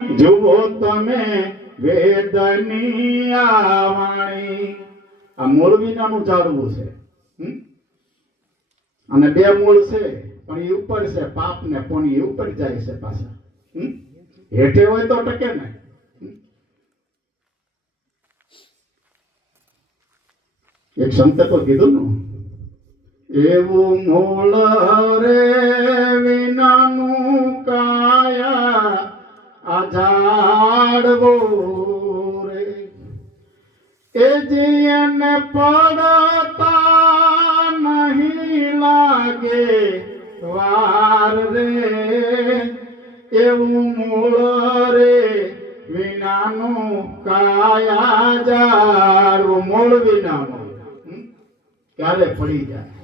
જુઓ તમે વેદની આ વાણી. આ મૂળ વિનાનું ઝાડવું છે. અને બે મૂળ છે પણ એ ઉપર છે, પાપ ને પુણ્ય ઉપર જાય છે પાછા. હેઠે હોય તો ટકે ને. એક સંતે તો કીધું ને, એવું મૂળ રે વિનાનું કાયા આ ઝાડવું રે, એ જીને પડતા નહીં લાગે વાર રે, એવું મૂળ રે વિનાનું કાયા ઝાડવું. મૂળ વિનાનું ક્યારે પડી જાય.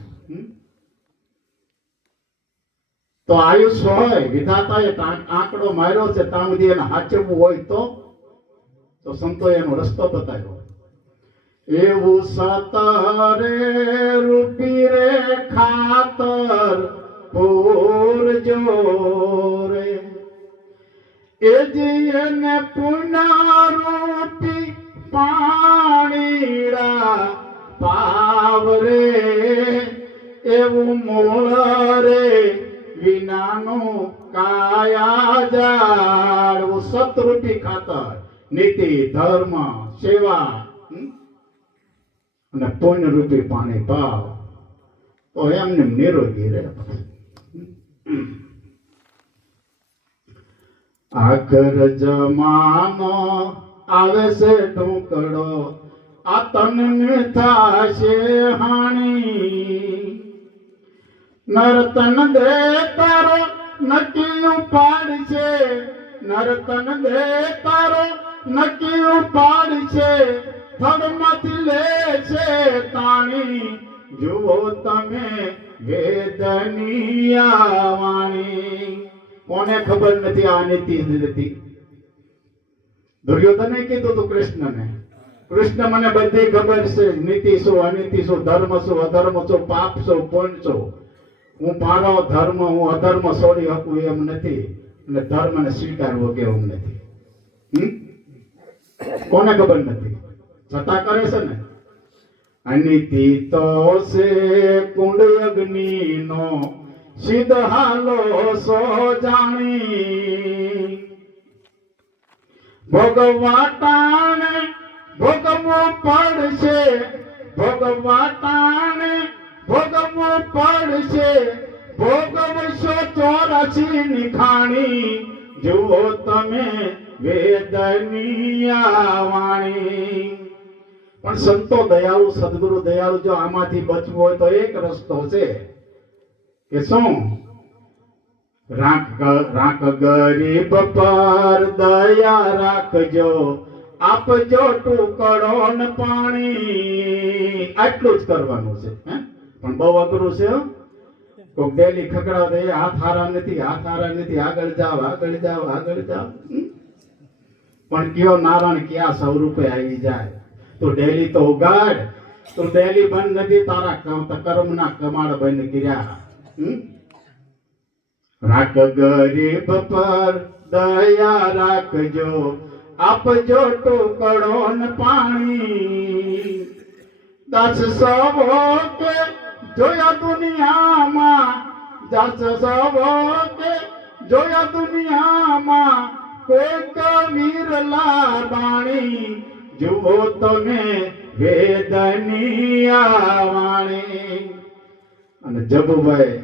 તો આયુષ્ય હોય, વિધાતાએ આંકડો માર્યો છે ત્યાં સુધી એને સાચવવું હોય તો સંતો એનો રસ્તો બતાવ્યો. એવું સતરે રૂપી રે ખાતર પૂરજો રે, એ જીને પુનરૂપી પાણીડા પાવરે, એવું મૂળ રે વિનાનું કાયા ઝાડવું. સતરૂપી ખાતર, નીતિ ધર્મ સેવા અને પુણ્ય રૂપી પાણી પાવ તો એમને નિરોગી રહે. આખર જમાનો આવે છે ઢોકળો, આ તનને થાશે હાણી. નરતન દે તારો નક્કી ઉપાડશે, નરતન દે તારો નક્કી ઉપાડશે, થડમાંથી લે છે તાણી. જુઓ તમે વેદની આ વાણી. કોને ખબર નથી આ નીતિ નથી? દુર્યોધને કીધું તું કૃષ્ણને, કૃષ્ણ મને બધી ખબર છે, નીતિ શું અનીતિ શું, ધર્મ શું અધર્મ શું, પાપ શું પુણ્ય શું. હું મારો ધર્મ હું અધર્મ છોડી શકું એમ નથી, અને ધર્મ ને સ્વીકારવો કેવું નથી. કોને ખબર નથી? છતાં કરે છે ને. અનીતિ તો છે કુંડ અગ્નિ નો, સિદ્ધ હાલો સો જાણી. ભોગવા ટાણે ભોગવવું પડશે, ભોગવા ટાણે ભોગવવું પડશે, ભોગવશો 84 ની ખાણી. જુઓ તમે વેદની આ વાણી. પણ સંતો દયાળુ, સદગુરુ દયાળુ, જો આમાંથી બચવું હોય તો એક રસ્તો છે કે શું? રાખ ગરીબ પર દયા રાખજો, આપજો ટુકડો ને પાણી. આટલું જ કરવાનું છે. પણ બહુ અઘરું છે. કોક ડેલી ખકડાવ દે, હાથ હારા નથી, હાથ હારા નથી, આગળ જાઓ આગળ જાઓ આગળ જાઓ. પણ કયો નારાયણ ક્યાં 100 રૂપિયા આવી જાય? તો ડેલી તો ઉગાડ. તો ડેલી બંધ નથી, તારા કર્મના કમાડ બંધ કર્યા. રાખ ગરીબ પર દયા રાખજો, આપજો ટુકડો ને પાણી. 10 સવો કે જોયા દુનિયામાં, 10 સવો કે જોયા દુનિયામાં, કોઈક વિરલા બાણી. જુઓ તમે વેદની આ વાણી. અને જબુભાઈ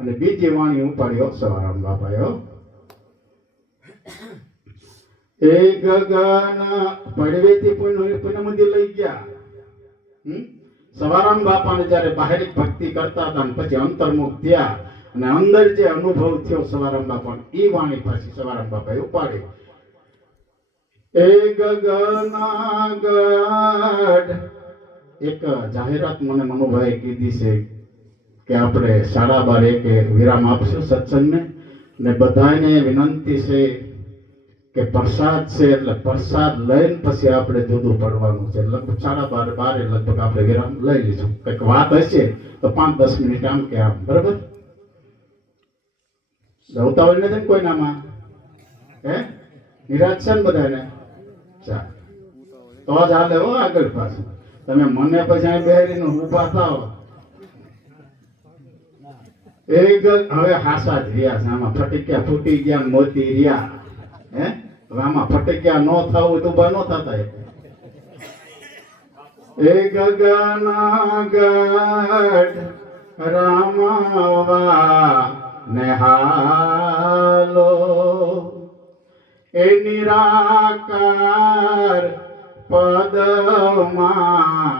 અને બીજી વાણી ઉપાડ્યો સવારામ બાપાએ. એ ગગન પડવેથી પુનઃ લઈ ગયા. સવારામ બાપાને જયારે બાહેરિક ભક્તિ કરતા હતા પછી અંતર્મુખ થયા અને અંદર જે અનુભવ થયો સવારામ બાપા, એ વાણી પાછી સવારામ બાપાએ ઉપાડી. એ ગગનાગઢ એક જાહેરાત મને મનુભાઈ કીધી છે કે આપણે 12:30 વિરામ આપશું સત્સંગને, ને બધાને વિનંતી છે કે પ્રસાદ છે એટલે પ્રસાદ લઈને પછી આપણે જુદું પડવાનું છે. લગભગ 12:30 લગભગ આપણે વિરામ લઈ લઈશું. કંઈક વાત હશે તો 5-10 મિનિટ આમ કે આમ. બરાબર? ઉતાવળ નથી કોઈનામાં? હે નિરાશ છે ને બધાને? ચાલ તો જ હાલે હો આગળ પાછું. તમે મને પછી અહીં બેરીને ઊભા થાવ હવે હાસા જ રહ્યા છે. આમાં ફટક્યા ફૂટી ગયા, મોતી રહ્યા. હે હવે આમાં ફટક્યા ન થવું તો ઉભા ન થતા. એ ગગનગઢ રામવા નેહાલો, એ નિરાકાર પદમાં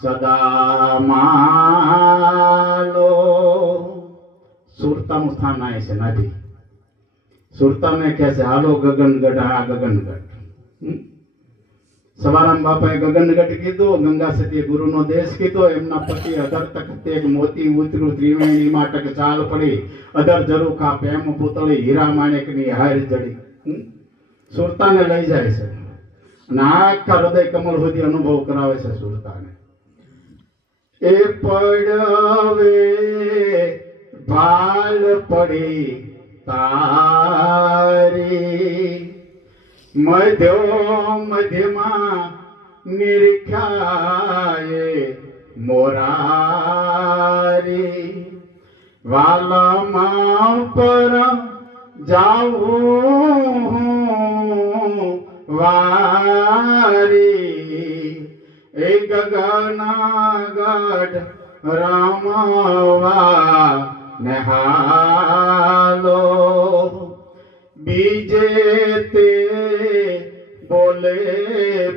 સદા માલો. સુરતાનું સ્થાન આવે છે નાભી. સુરતાને કહે છે હાલો ગગનગઢ. આ ગગનગઢ સવારામ બાપાએ ગગનગઢ કીધું, ગંગા સતીએ ગુરુનો દેશ કીધો. એમના પતિ અધર તક એક મોતી ઉતરું ત્રિવેણી માટક ચાલ પડી, અધર ઝરૂખા પ્રેમ પૂતળી હીરા માણેકની હાર જડી. સુરતાને લઈ જાય છે અને આખા હૃદય કમળ સુધી અનુભવ કરાવે છે સુરતાને. એ પડવે ભાલ પડી તારી, મધ્યો મધ્યમાં નિરખ્યાએ મોરારી, વાલમાં પર જાઉં વારી, એ ગગનગઢ રામવા નેહાલો. બીજે તે બોલે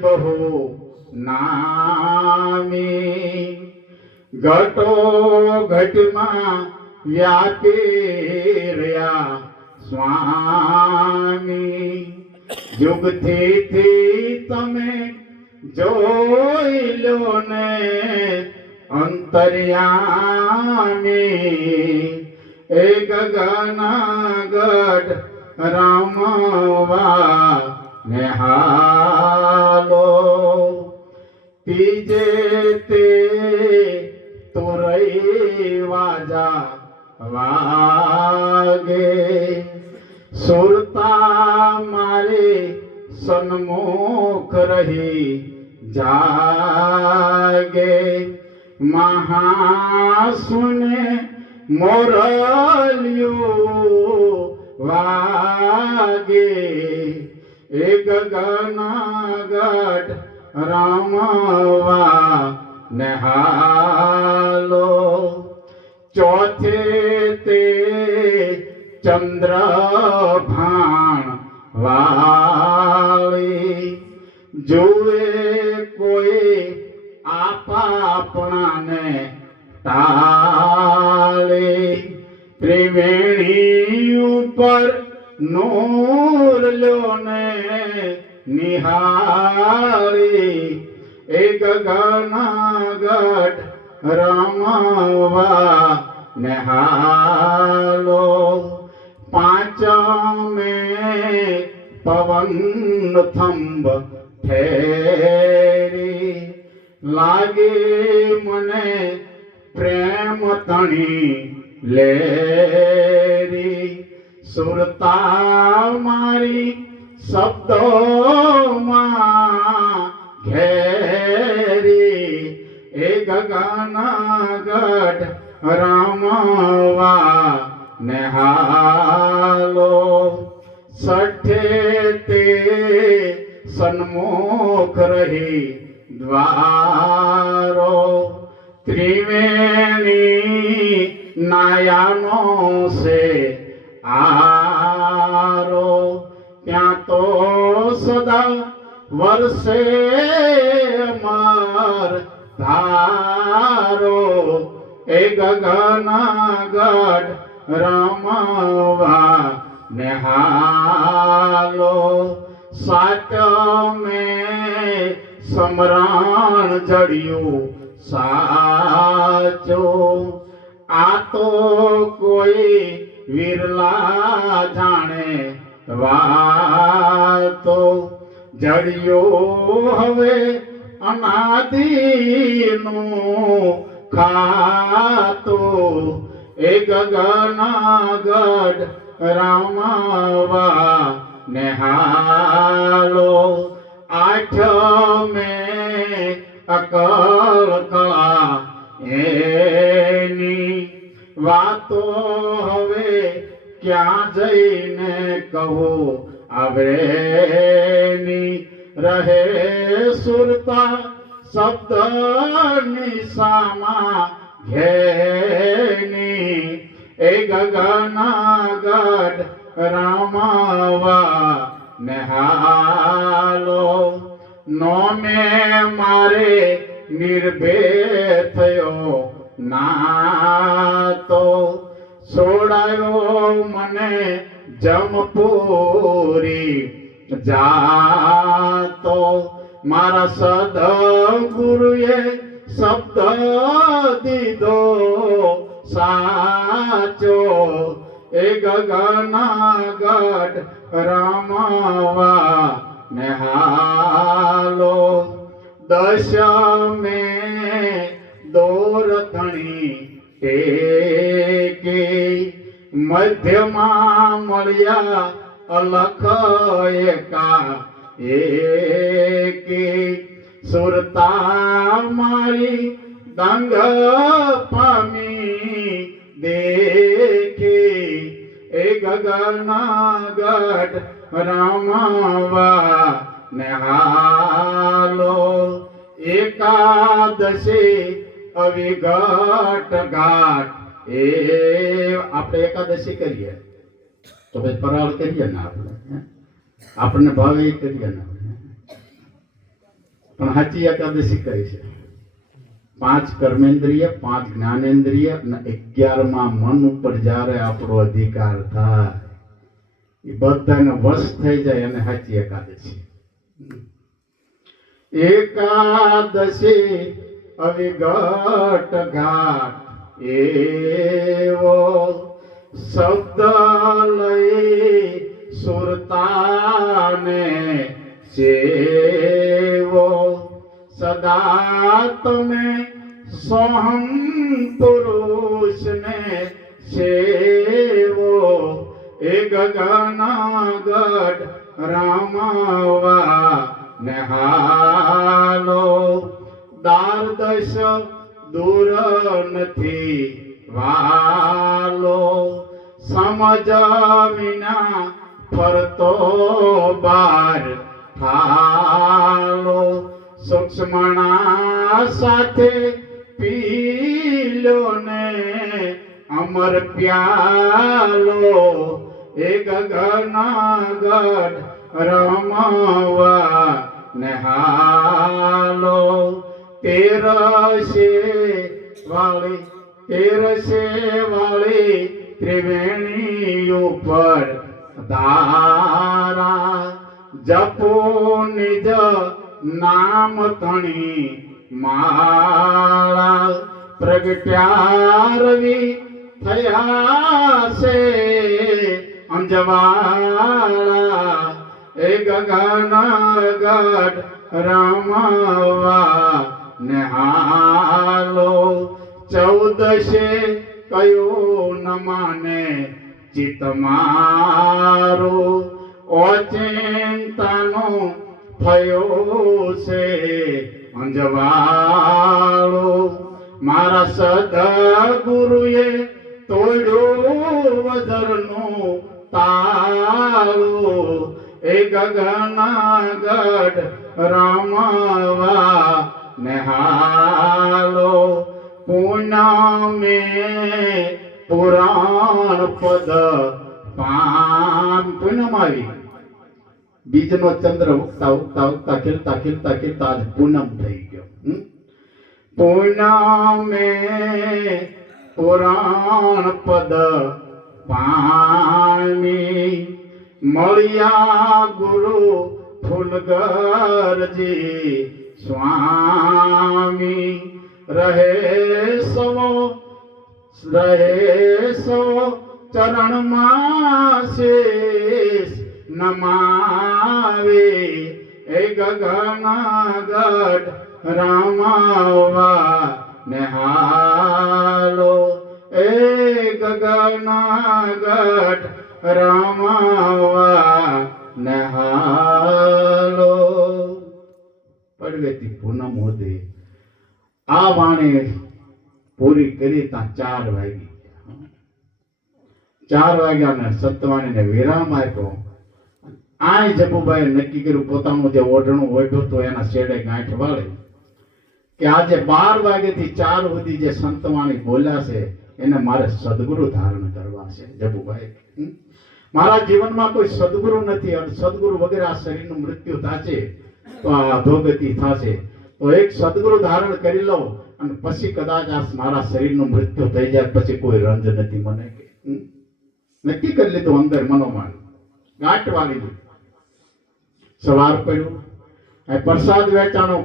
બહુ નામી, ઘટો ઘટમાં વ્યાપી રહ્યા સ્વામી. યુગથી તમે જોઈ લો ને અંતર્યામી, એ ગગનગઢ રામવા નેહાલો. ત્રીજે તે તુરઈ વાજા વાગે, સુરતા મારે સન્મુખ રહી જાગે. મહાસુને મોરલ્યું વાગે, એ ગગનગઢ રામવા નેહાલો. ચોથે તે ચંદ્રભાણ વાળી, જુએ કોઈ આપણાને ટાળે. ત્રિવેણી ઉપર નૂર લ્યો ને નિહાળી, એ ગગનગઢ રામવા નેહાલો. પાંચમે પવન થંભ ઠેરી, લાગે મને પ્રેમ તણી લેરી. સુરતા મારી શબ્દોમાં ઘેરી, એ ગગનગઢ રામવા નેહાલો. છઠ્ઠે તે સન્મુખ રહી દ્વારો, ત્રિવેણી નાયાનો છે આરો. ત્યાં તો સદા વર્ષે અમર ધારો, એ ગગનગઢ રામવા નેહાલો. સાતમે સમરણ જડ્યું સાચો, આ તો કોઈ વિરલા જાણે વાતો. જડિયો હવે અનાદિનું ખાતો, એ ગગનગઢ રામવા નેહાલો આઠમે અકળ કળા એની વાતો હવે ક્યાં જઈને કહું આવરેની રહે સુરતા શબ્દ નિશામાં ઘેની એ ગગનાગઢ રમાવા નેહાલો નોમે મારે નિર્ભે થયો નાતો છોડાયો મને જમપુરી જાતો મારા સદગુરુએ શબ્દ દીધો સાચો એ ગગનાગઢ રમાવા નેહાલો દશમે દોરથણી ટેકી મધ્યમાં મળ્યા અલખ એકા એકી સુરતા મારી દંગ પામી દેખી એ ગગનાગઢ રમાવા નેહાલો એકાદશી અવિઘટ ઘાટ એ આપણે એકાદશી કરીએ તો ભાઈ ફરાળ કરીએ ને આપણને ભાવે એ કરીએ ને પણ સાચી એકાદશી કરી છે 5 કર્મેન્દ્રિય 5 જ્ઞાનેન્દ્રિય અને 11માં મન ઉપર જ્યારે આપણો અધિકાર થાય એ બધાને વશ થઈ જાય અને સાચી એકાદશી એકાદશી અવિઘટ ઘાટ એવો શબ્દ લઈ સુરતાને સેવો સદા તમે સોહમ પુરુષને સેવો એ ગગનાગઢ રમાવા નેહાલો દારદશ દૂર નથી વાલો સમજ વિના ફરતો બાર થાલો સૂક્ષ્મણા સાથે પીલો ને અમર પ્યાલો એ ગગનાગઢ રમાવા નેહાલો તેરસે વાળી ત્રિવેણી ઉપર તારા જપો નિજ નામ ધણી માળા પ્રગટ્યા રવિ થયા છે અંજવાળા એ ગગનાગઢ રમાવા નેહાલો 14 કયો ન માને ચિત મારો ઓચિંતાનો થયો છે અંજવાળો મારા સદગુરુએ તોડ્યો વજરનો તાળો એ ગગનાગઢ રમાવા નેહાલો પૂનમે પુરાણ પદ પૂનમ આવી બીજનો ચંદ્ર ઉગતા ઉગતા ઉગતા ખીલતા ખીલતા ખીલતા આજ પૂનમ થઈ ગયો પૂનમે પુરાણ પદ પામી મળ્યા ગુરુ ફૂલગરજી સ્વામી રહે સો ચરણમાં શેષ નમાવે એ ગગનાગઢ રમાવા નેહાલો એ ગગનાગઢ રમાવા ને હાલો પડવેતી પૂનમ હોતી આ વાણી પૂરી કરી ત્યાં 4 વાગી. 4 વાગ્યા ને સતવાણીને વિરામ આપ્યો. આ જબુભાઈ નક્કી કર્યું પોતાનું જે ઓઢણું ઓઢ્યું હતું એના શેડે ગાંઠ વાળી કે આજે 12 વાગ્યાથી 4 સુધી જે સંતવાણી બોલ્યા છે એને મારે સદગુરુ ધારણ કરવા છે. જબુભાઈ મારા જીવનમાં કોઈ સદગુરુ નથી અને સદગુરુ વગેરે આ શરીરનું મૃત્યુ થશે તો આ અધોગતિ થશે. તો એક સદગુરુ ધારણ કરી લો અને પછી કદાચ આ મારા શરીરનું મૃત્યુ થઈ જાય પછી કોઈ રંજ નથી મને. નક્કી કરી લીધું અંદર મનોમન ગાંઠ વાળી લીધું. સવાર પડ્યું પ્રસાદ વેચાણો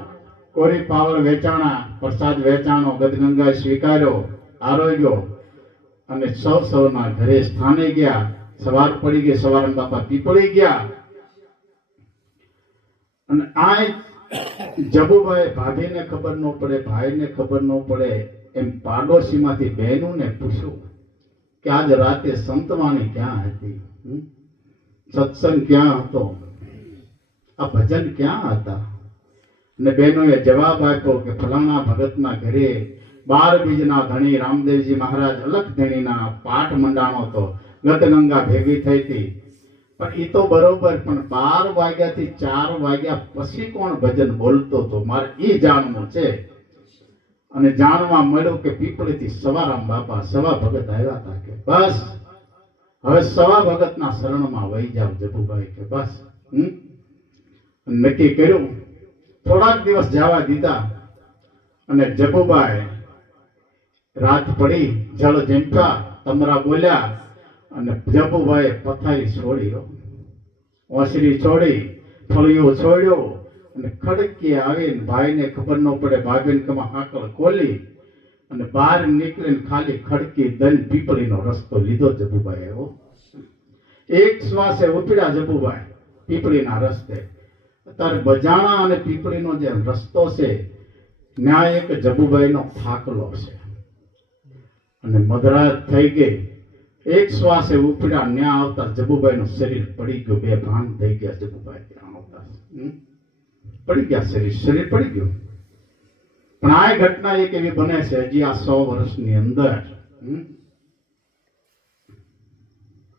કોરી પાવળ વેચાણા પ્રસાદ વેચાણો ગદગંગા સ્વીકાર્યો આરોગ્યો અને સૌના ઘરે સ્થાને ગયા. સવાર પડી ગઈ સવારમાં બાપા પીપળી ગયા અને આ જબુભાઈ ભાભીને ખબર ન પડે ભાઈને ખબર ન પડે એમ પાડોશીમાંથી બહેનોને પૂછ્યું કે આજ રાતે સંતવાણી ક્યાં હતી, સત્સંગ ક્યાં હતો, આ ભજન ક્યાં હતા? અને બહેનોએ જવાબ આપ્યો કે ફલાણા ભગતના ઘરે 12 બીજના ધણી રામદેવજી મહારાજ અલખ ધણીના પાઠ મંડાણો હતો, ગતગંગા ભેગી થઈ હતી. પણ એ તો બરોબર, પણ 12 વાગ્યાથી 4 વાગ્યા પછી કોણ ભજન બોલતો હતો મારે એ જાણવું છે. અને જાણવા મળ્યું કે પીપળીથી સવારામ બાપા સવા ભગત આવ્યા હતા કે બસ હવે સવા ભગતના શરણમાં વહી જાવ જબુભાઈ કે બસ. નક્કી કર્યું. થોડાક દિવસ જવા દીધા અને જબુભાઈ રાત પડી જળ ઝીંપ્યા તમરા બોલ્યા અને જબુભાઈ પથારી છોડી, ઓસરી છોડી, ફળિયો છોડ્યો અને ખડકી આવીને ભાઈને ખબર ન પડે ભાભીને કમા હાકળ ખોલી અને બહાર નીકળીને ખાલી ખડકી દન પીપળીનો રસ્તો લીધો. જબુભાઈ એવો એક શ્વાસે ઉપડ્યા જબુભાઈ પીપળીના રસ્તે. અત્યારે બજાણા અને પીપળીનો જે રસ્તો છે ત્યાં એક જબુભાઈનો ફાકલો છે અને મધરાત થઈ ગઈ. એક શ્વાસે ઉપડ્યા ન્યા આવતા જબુભાઈનું શરીર પડી ગયું, બે ભાન થઈ ગયા. જબુભાઈ ત્યાં આવતા પડી ગયા, શરીર પડી ગયું. પણ આ ઘટના એક એવી બને છે હજી આ 100 વર્ષની અંદર.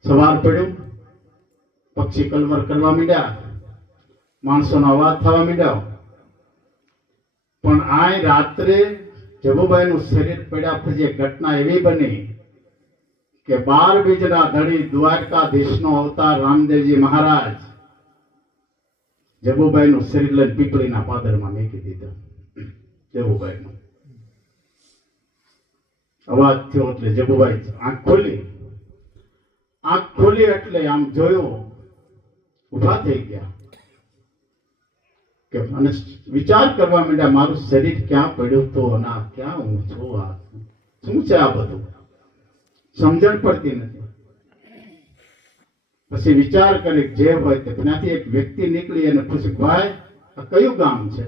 સવાર પડ્યું, પક્ષી કલવર કરવા માંડ્યા, માણસોનો અવાજ થવા માંડ્યો. પણ આ રાત્રે જબુભાઈનું શરીર પડ્યા પછી એક ઘટના એવી બની કે 12 બીજના ધણી દ્વારકાધીશનો અવતાર રામદેવજી મહારાજ જબુભાઈનું શરીર લઈને પીપળીના પાદરમાં મૂકી દીધું. જબુભાઈનો અવાજ થયો એટલે જબુભાઈ આંખ ખોલી એટલે આમ જોયું, ઉભા થઈ ગયા કે અને વિચાર કરવા માંડ્યા મારું શરીર ક્યાં પડ્યું હતું અને આ ક્યાં હું છું, આ શું છે આ બધું સમજણ પડતી નથી. પછી વિચાર કરી જે હોય તે ત્યાંથી એક વ્યક્તિ નીકળી અને પૂછ્યું ભાઈ આ કયું ગામ છે?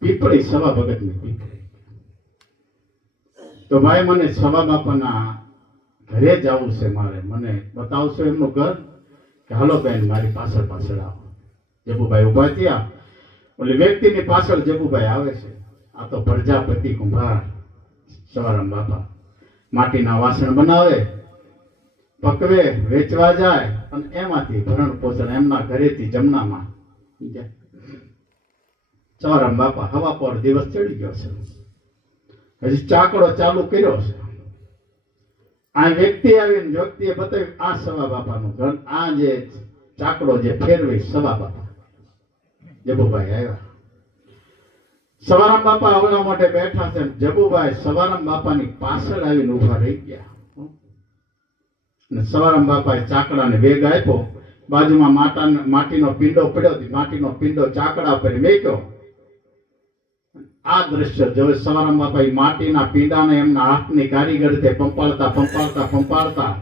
પીપળી, સવા ભગતની પીપળી. તો ભાઈ મને સવા બાપાના ઘરે જવું છે, મારે મને બતાવશો એમનું ઘર? કે હાલો બેન મારી પાછળ આવો. જબુભાઈ ઉભા થયા. ઓલી વ્યક્તિની પાછળ જબુભાઈ આવે છે. આ તો પ્રજાપતિ કુંભાર સવારામ બાપા માટીના વાસણ બનાવે, પકવે, વેચવા જાય અને એમાંથી ભરણ પોષણ એમના ઘરેથી જમનામાં. સવારામ બાપા હવા પર દિવસ ચડી ગયો છે, હજી ચાકડો ચાલુ કર્યો છે. આ વ્યક્તિ આવીને વ્યક્તિએ બતાવ્યું આ સવા બાપાનું ઘર, આ જે ચાકડો જે ફેરવી સવા બાપા. જબુભાઈ આવ્યા. સવારામ બાપા આવડા માટે બેઠા છે. જબુભાઈ સવારામ બાપાની પાછળ આવીને ઉભા રહી ગયા. અને સવારામ બાપાએ ચાકડાને વેગ આપ્યો. બાજુમાં માટીનો પિંડો પડ્યો, માટીનો પિંડો ચાકડા પર મેક્યો. આ દ્રશ્ય જોઈ સવારામ બાપા માટીના પિંડાને એમના હાથની કારીગરથી પંપાળતા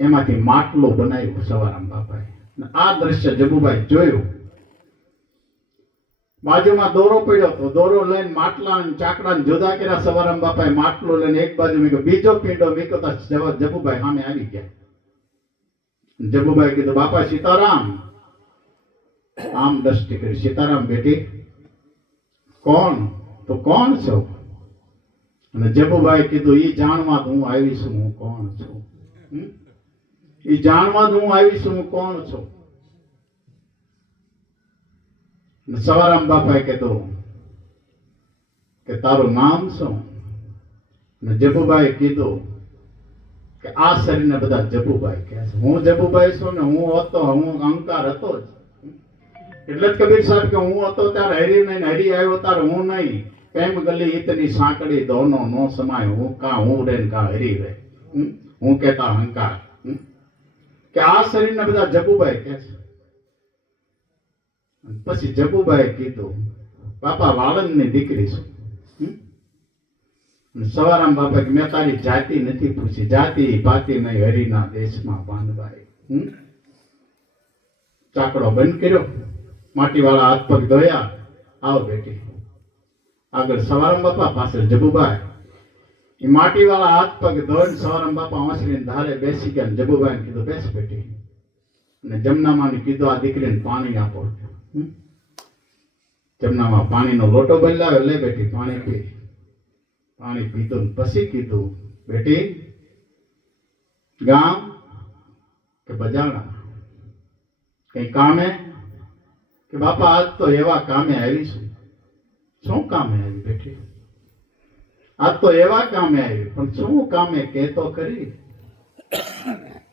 એમાંથી માટલું બનાવ્યું સવારામ બાપાએ. આ દ્રશ્ય જબુભાઈ જોયું. બાજુમાં દોરો પડ્યો હતો, દોરો લઈને માટલા ચાકડાને જુદા કર્યા. સવારામ બાપાએ માટલું લઈને એક બાજુ મૂક્યો, બીજો પીંડો મૂક્યો તો જબુભાઈ સામે આવી ગયા. જબુભાઈ કીધું બાપા સીતારામ. આમ દ્રષ્ટિ કરી, સીતારામ બેટી કોણ? તો કોણ છો? અને જબુભાઈ કીધું ઈ જાણવા હું આવી છું હું કોણ છું. ઈ જાણવા હું આવી છું હું કોણ છું. સવારામ બાપાએ કીધું કે તારું નામ શું? અને જબુભાઈ કીધું કે આ શરીરને બધા જબુભાઈ કહે છે. હું જબુભાઈ છું ને હું હતો, હું અહંકાર હતો જ. એટલે જ કબીર સાહેબ કે હું હતો ત્યારે હરી નહીં, હરી આવ્યો ત્યારે હું નહીં. પ્રેમ ગલી ઇતની સાંકડી દોનો નો સમાય, હું કા હું રે કા હરી રે. હું કહેતા અહંકાર કે આ શરીરને બધા જબુભાઈ કહે છે. પછી જબુભાઈ કીધું બાપા વાળંદની દીકરી છું. સવારામ બાપા કે મેં તારી જાતિ નથી પૂછી, જાતિ પાતિ નહીં હરિના દેશમાં બાંધવાય. ચાકડો બંધ કર્યો, માટીવાળા હાથ પગ ધોયા, આવો બેટી. આગળ સવારામ બાપા, પાછળ જબુભાઈ. એ માટીવાળા હાથ પગ ધોઈને સવારામ બાપા વાંસળીને ધારે બેસી ગયા. જબુભાઈને કીધું બેસ બેટી. અને જમનામાને કીધું આ દીકરીને પાણી આપો. જમનામાં પાણીનો લોટો બદલાવ્યો, લે બેટી પાણી પી. પાણી પીધું પછી કીધું બેટી ગામ કે બજાણા કઈ કામે? કે બાપા આજ તો એવા કામે આવી છું. શું કામે આવી બેટી? આજ તો એવા કામે આવી, પણ શું કામે કે તો કરી.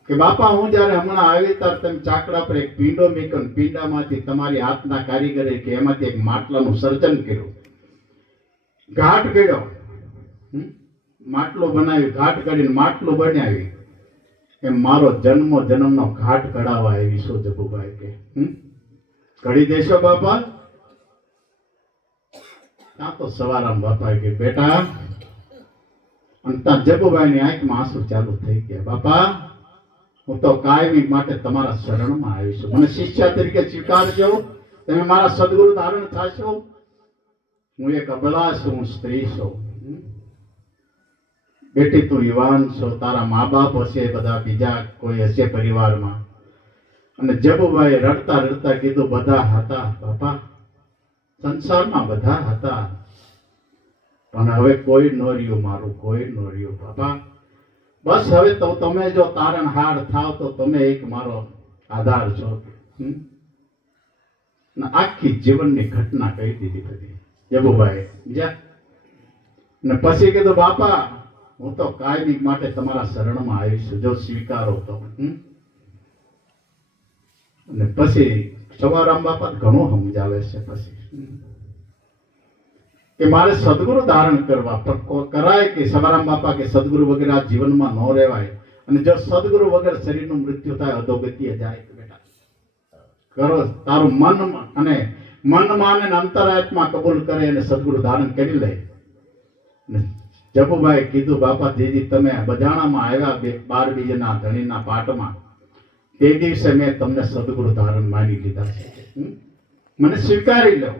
કે બાપા હું જયારે હમણાં આવી ત્યારે તમે ચાકડા પર એક પીંડો મૂક્યો, પીંડામાંથી તમારી હાથના કારીગરે કે એમાંથી એક માટલાનું સર્જન કર્યું, ઘાટ કર્યો, માટલું બનાવ્યું, ઘાટ કરીને માટલું બનાવી. એમ મારો જન્મો જન્મનો ઘાટ કઢાવવા આવી છો જબુભાઈ કે ઘડી દેશો બાપા? ત્યાં તો સવારામ બાપા કે બેટા. અને ત્યાં જબુભાઈની આંખમાં આંસુ ચાલુ થઈ ગયા. બાપા હું તો કાયમી માટે તમારા શરણમાં આવી છું, મને શિષ્ય તરીકે સ્વીકારજો, તમે મારા સદગુરુ ધારણ થશો. હું એક અબલા છું, હું સ્ત્રી છું. બેટી તું યુવાન છો, તારા મા બાપ હશે, બધા બીજા કોઈ હશે પરિવારમાં. અને જબુભાઈ રડતા રડતા કીધું બધા હતા બાપા, સંસારમાં બધા હતા, પણ હવે કોઈ ન રહ્યું, મારું કોઈ ન રહ્યું બાપા. બસ હવે તો તમે જો તારણહાર થાવ તો તમે એક મારો આધાર છો. આખી જીવનની ઘટના કહી દીધી બધી જબુભાઈ. બીજા ને પછી કીધું બાપા હું તો કાયમી માટે તમારા શરણમાં આવી છું, જો સ્વીકારો તો. અને પછી સવારામ બાપા ઘણું સમજાવે છે પછી કે મારે સદગુરુ ધારણ કરવા, પણ કરાય કે સવારામ બાપા કે સદગુરુ વગર આ જીવનમાં ન રહેવાય. અને જો સદગુરુ વગર શરીરનું મૃત્યુ થાય, અધોગતિએ જાય તો બેટા કરો તારું મન અને મનમાં અને અંતરાત્મા કબૂલ કરે અને સદગુરુ ધારણ કરી લે. જબુભાઈ કીધું બાપા જેજી તમે બજાણામાં આવ્યા 12 બીજના ધણીના પાટમાં, તે દિવસે મેં તમને સદગુરુ ધારણ માની લીધા છે, મને સ્વીકારી લો.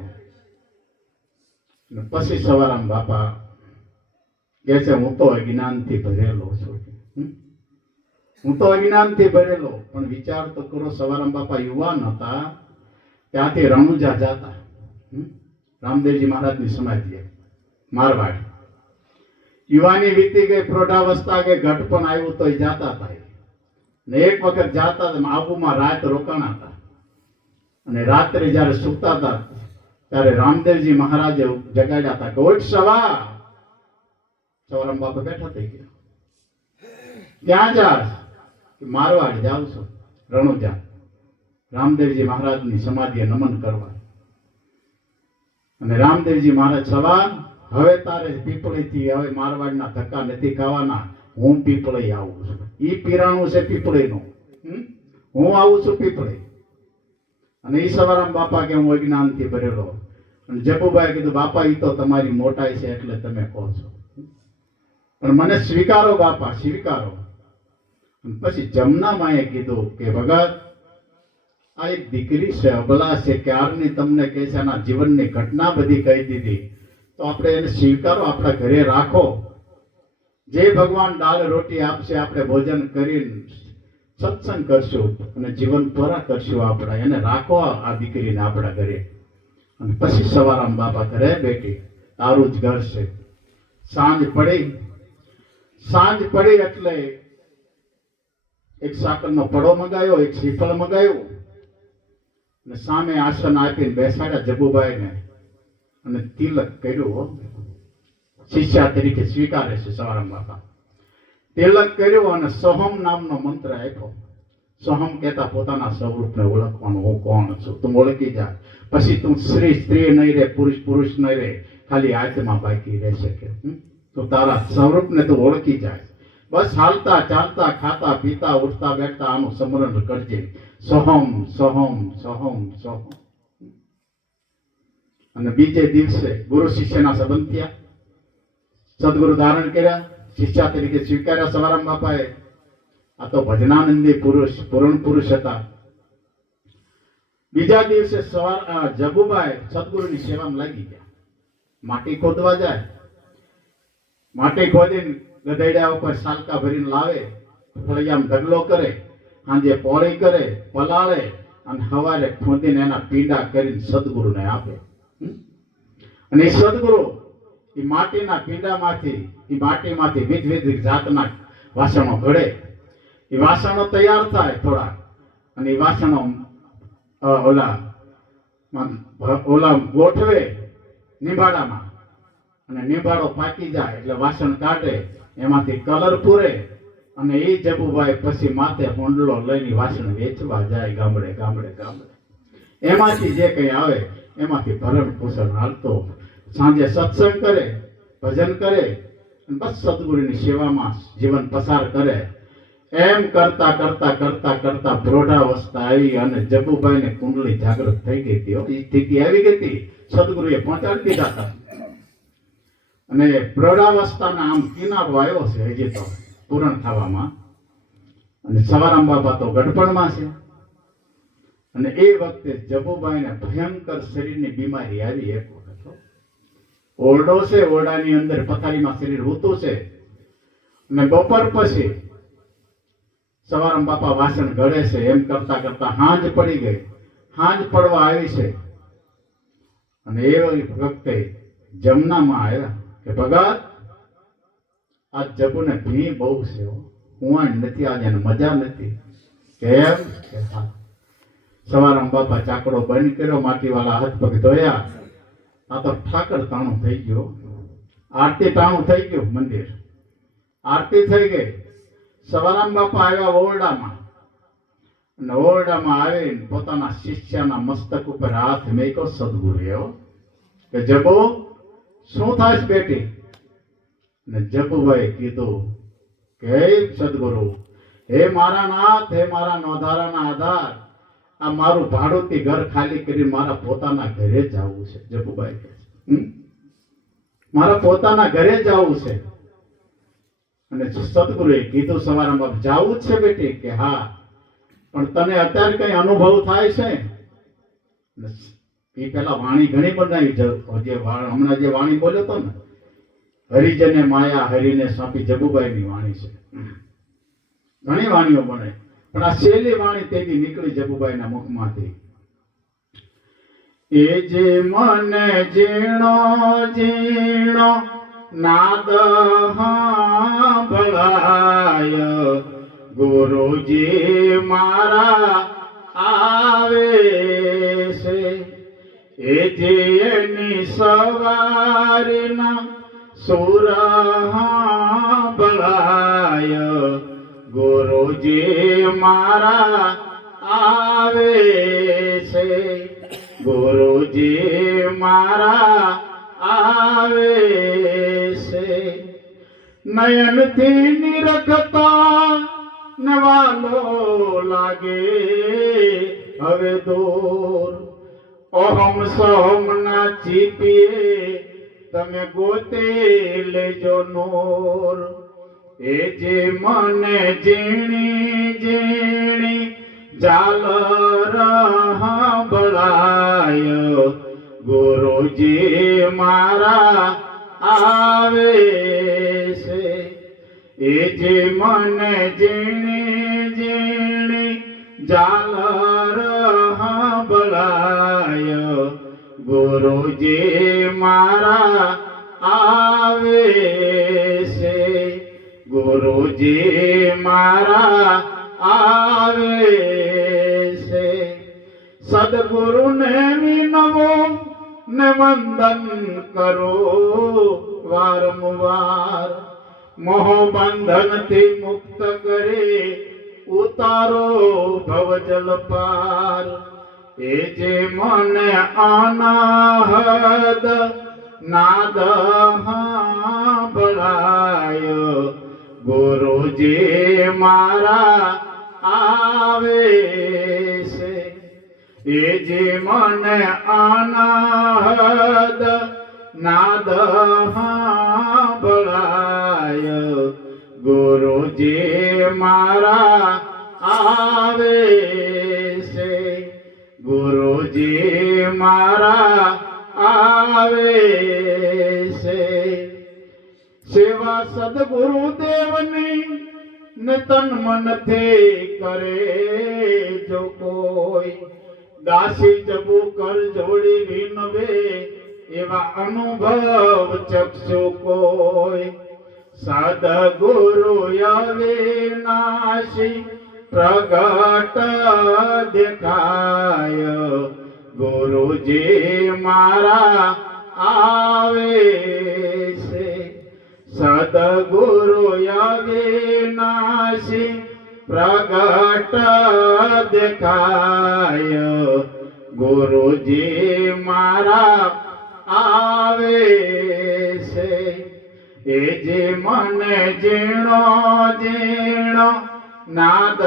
પછી સવારામ બાપા કહે છે હું તો અજ્ઞાનથી ભરેલો છું, હું તો અજ્ઞાનથી ભરેલો. પણ વિચાર તો કરો, સવારામ બાપા યુવાન હતા ત્યાંથી રણુજા જતા, રામદેવજી મહારાજની સમાધિ મારવાડ. યુવાની વીતી ગઈ, પ્રૌઢાવસ્થા કે ઘટ પણ આવ્યું તો જાતા હતા. ને એક વખત જાતા આબુમાં રાત રોકાણા હતા. અને રાત્રે જયારે સૂતા હતા ત્યારે રામદેવજી મહારાજે જગાડ્યા હતા કે ઉઠ સવાર. સવારામ બાપા બેઠા થઈ ગયા. ક્યાં જાસ? મારવાડ જાઉં છું, રણુજા રામદેવજી મહારાજની સમાધિએ નમન કરવા. અને રામદેવજી મહારાજ સવાર, હવે તારે પીપળીથી હવે મારવાડના ધક્કા નથી ખાવાના, હું પીપળી આવું છું. ઈ પીરાણું છે પીપળીનું, હું આવું છું પીપળી. અને ઈ સવારામ બાપા કે હું અજ્ઞાનથી ભરેલો. અને જબુભાઈ કીધું બાપા ઈ તો તમારી મોટાઈ છે એટલે તમે કહો છો, પણ મને સ્વીકારો બાપા, સ્વીકારો. પછી જમનામાએ કીધું કે ભગત આ એક દીકરી છે, અબલા છે, ક્યારની તમને કહે છે, આના જીવનની ઘટના બધી કહી દીધી, તો આપણે એને સ્વીકારો, આપણા ઘરે રાખો. જે ભગવાન દાળ રોટી આપશે આપણે ભોજન કરીને સત્સંગ કરશું અને જીવન પૂરા કરશું આપણા, એને રાખો આ દીકરીને આપણા ઘરે. અને પછી સવારામ બાપા ઘરે બેઠી, તારું જ ઘર છે. સાંજ પડી એટલે એક સાકરનો પડો મગાયો, એક શ્રીફળ મગાયું અને સામે આસન આપીને બેસાડ્યા જબુભાઈને અને તિલક કર્યું. શિષ્યા તરીકે સ્વીકારે છે સવારામ બાપા. તિલક કર્યું અને સોહમ નામનો મંત્ર આપ્યો. સોહમ કહેતા પોતાના સ્વરૂપને ઓળખવાનું, હું કોણ છું, તું ઓળખી જા. પછી તું સ્ત્રી નહીં રહે, પુરુષ નહીં રહે, ખાલી આત્મા બાકી રહેશે કે તું તારા સ્વરૂપને તું ઓળખી જાય. બસ હાલતા ચાલતા ખાતા પીતા ઉઠતા બેઠતા આનું સ્મરણ કરજે. સોહમ સોહમ સોહમ સોહમ. અને બીજે દિવસે ગુરુ શિષ્યના સંબંધ થયા. સદગુરુ ધારણ કર્યા, શિષ્યા તરીકે સ્વીકાર્યા સવારામ બાપાએ. આ તો ભજનાનંદી પૂર્ણ પુરુષ હતા. બીજા દિવસે જબુભાઈ સદગુરુની સેવામાં લાગી ગયા. માટી ખોદવા જાય, માટી ખોદીને ગધેડા ઉપર સાલકા ભરીને લાવે, ફળિયામાં ઢગલો કરે, સાંજે પોળી કરે, પલાળે અને સવારે ખોદીને એના પીંડા કરીને સદગુરુને આપે. અને એ સદગુરુ એ માટીના પીંડામાંથી, એ માટીમાંથી વિવિધ જાતના વાસણો ઘડે. એ વાસણો તૈયાર થાય થોડા, અને એ વાસણો ઓલા ગોઠવે નિંબાડામાં, અને નિંબાડો પાકી જાય એટલે વાસણ કાઢે, એમાંથી કલર પૂરે, અને એ જબુભાઈ પછી માથે હોંડલો લઈને વાસણ વેચવા જાય ગામડે ગામડે ગામડે. એમાંથી જે કંઈ આવે એમાંથી ભરણ પોષણ હાલતો. સાંજે સત્સંગ કરે, ભજન કરે, અને બસ સદગુરુની સેવામાં જીવન પસાર કરે. એમ કરતા કરતા કરતા કરતા પ્રૌઢાવસ્થા આવી અને જબુભાઈને કુંડળી જાગૃત થઈ ગઈ હતી. એ સ્થિતિ આવી ગઈ હતી, સદગુરુએ પહોંચાડી દીધા હતા. અને પ્રૌઢાવસ્થાના આમ કિનારો આવ્યો છે હજી તો પૂરણ થવામાં. અને સવારામ બાપા તો ગઢપણમાં છે. અને એ વખતે જબુભાઈને ભયંકર શરીરની બીમારી આવી. એક વખત ઓરડો છે, ઓરડાની અંદર પથારીમાં શરીર ઊતું છે, અને બપોર પછી સવારામ બાપા વાસણ ઘડે છે. એમ કરતા કરતા હાંજ પડી ગઈ. હાંજ પડવા આવી છે, અને એ વખતે જમનામાં આવ્યા કે ભગત, આ જબુને ભી બહુ છે, હું નથી, આજે મજા નથી. કેમ? કે સવારામ બાપા ચાકડો બંધ કર્યો, માટીવાળા હાથ પગ ધોયા. આ તો ઠાકર તાણું થઈ ગયો, આરતી તાણું થઈ ગયું. મંદિર આરતી થઈ ગઈ. સવારામ બાપા આવ્યા ઓરડામાં, અને ઓરડામાં આવીને પોતાના શિષ્યના મસ્તક ઉપર હાથ મેક્યો સદગુરુએ કે જબુ, શું થાય બેટી? ને જબુભાઈ કીધું કે હે સદગુરુ, હે મારા નાથ, હે મારા નોધારાના આધાર, આ મારું ભાડુતી ઘર ખાલી કરી મારા પોતાના ઘરે જવું છે. જબુભાઈ કહે છે મારા પોતાના ઘરે જવું છે. અને સદગુરુએ કીધું સવારમાં બાપ જાવું જ છે બેટી? કે હા, પણ તને અત્યારે કઈ અનુભવ થાય છે? એ પેલા વાણી ઘણી બનાવી, હમણાં જે વાણી બોલ્યો હતો ને, હરિજને માયા હરિને સોંપી, જબુભાઈની વાણી છે. ઘણી વાણીઓ બને, પણ આ છેલ્લી વાણી તેની નીકળી જબુભાઈના મુખમાંથી. એ જે મને ઝીણો ઝીણો નાદ સાંભળાય, ગુરુજી મારા આવે છે. એ જે એની સવારના સુર સાંભળાય, ગુરુજી મારા આવે છે. ગુરુજી મારા આવે છે. નયનથી નિરખતા નવાલો લાગે હવે દૂર, ઓહમ સોહમ ના ચીપીએ તમે ગોતે લેજો નૂર. એ જે મને ઝીણી ઝીણી ઝાલર સાંભળાય, ગુરુજી મારા આવે છે. એ જે મને જીણી જીણી ઝાલર સાંભળાય ગુરુજી મારા આવે છે ગુરુજી મારા આવે છે સદગુરુને વિનવો ને વંદન કરો વારંવાર મોહબંધનથી મુક્ત કરે ઉતારો ભવજલ પાર એ જે મને અનાહદ નાદ સાંભળાય ગુરુજી મારા આવે છે એ જે મને અનાહદ નાદ સાંભળાય ગુરુજી મારા આવે છે ગુરુજી મારા આવે છે સેવા સદગુરુદેવની ને તન મનથી કરે જો કોઈ દાસી જબુ કર જોડી વિનવે એવા અનુભવ ચક્ષુ કોઈ સદગુરુ અવિનાશી પ્રગટ દેખાય ગુરુજી મારા આવે છે સદગુરુ અવિનાશી પ્રગટ દેખાય ગુરુજી મારા આવે છે એ જે મને ઝીણો ઝીણો નાદ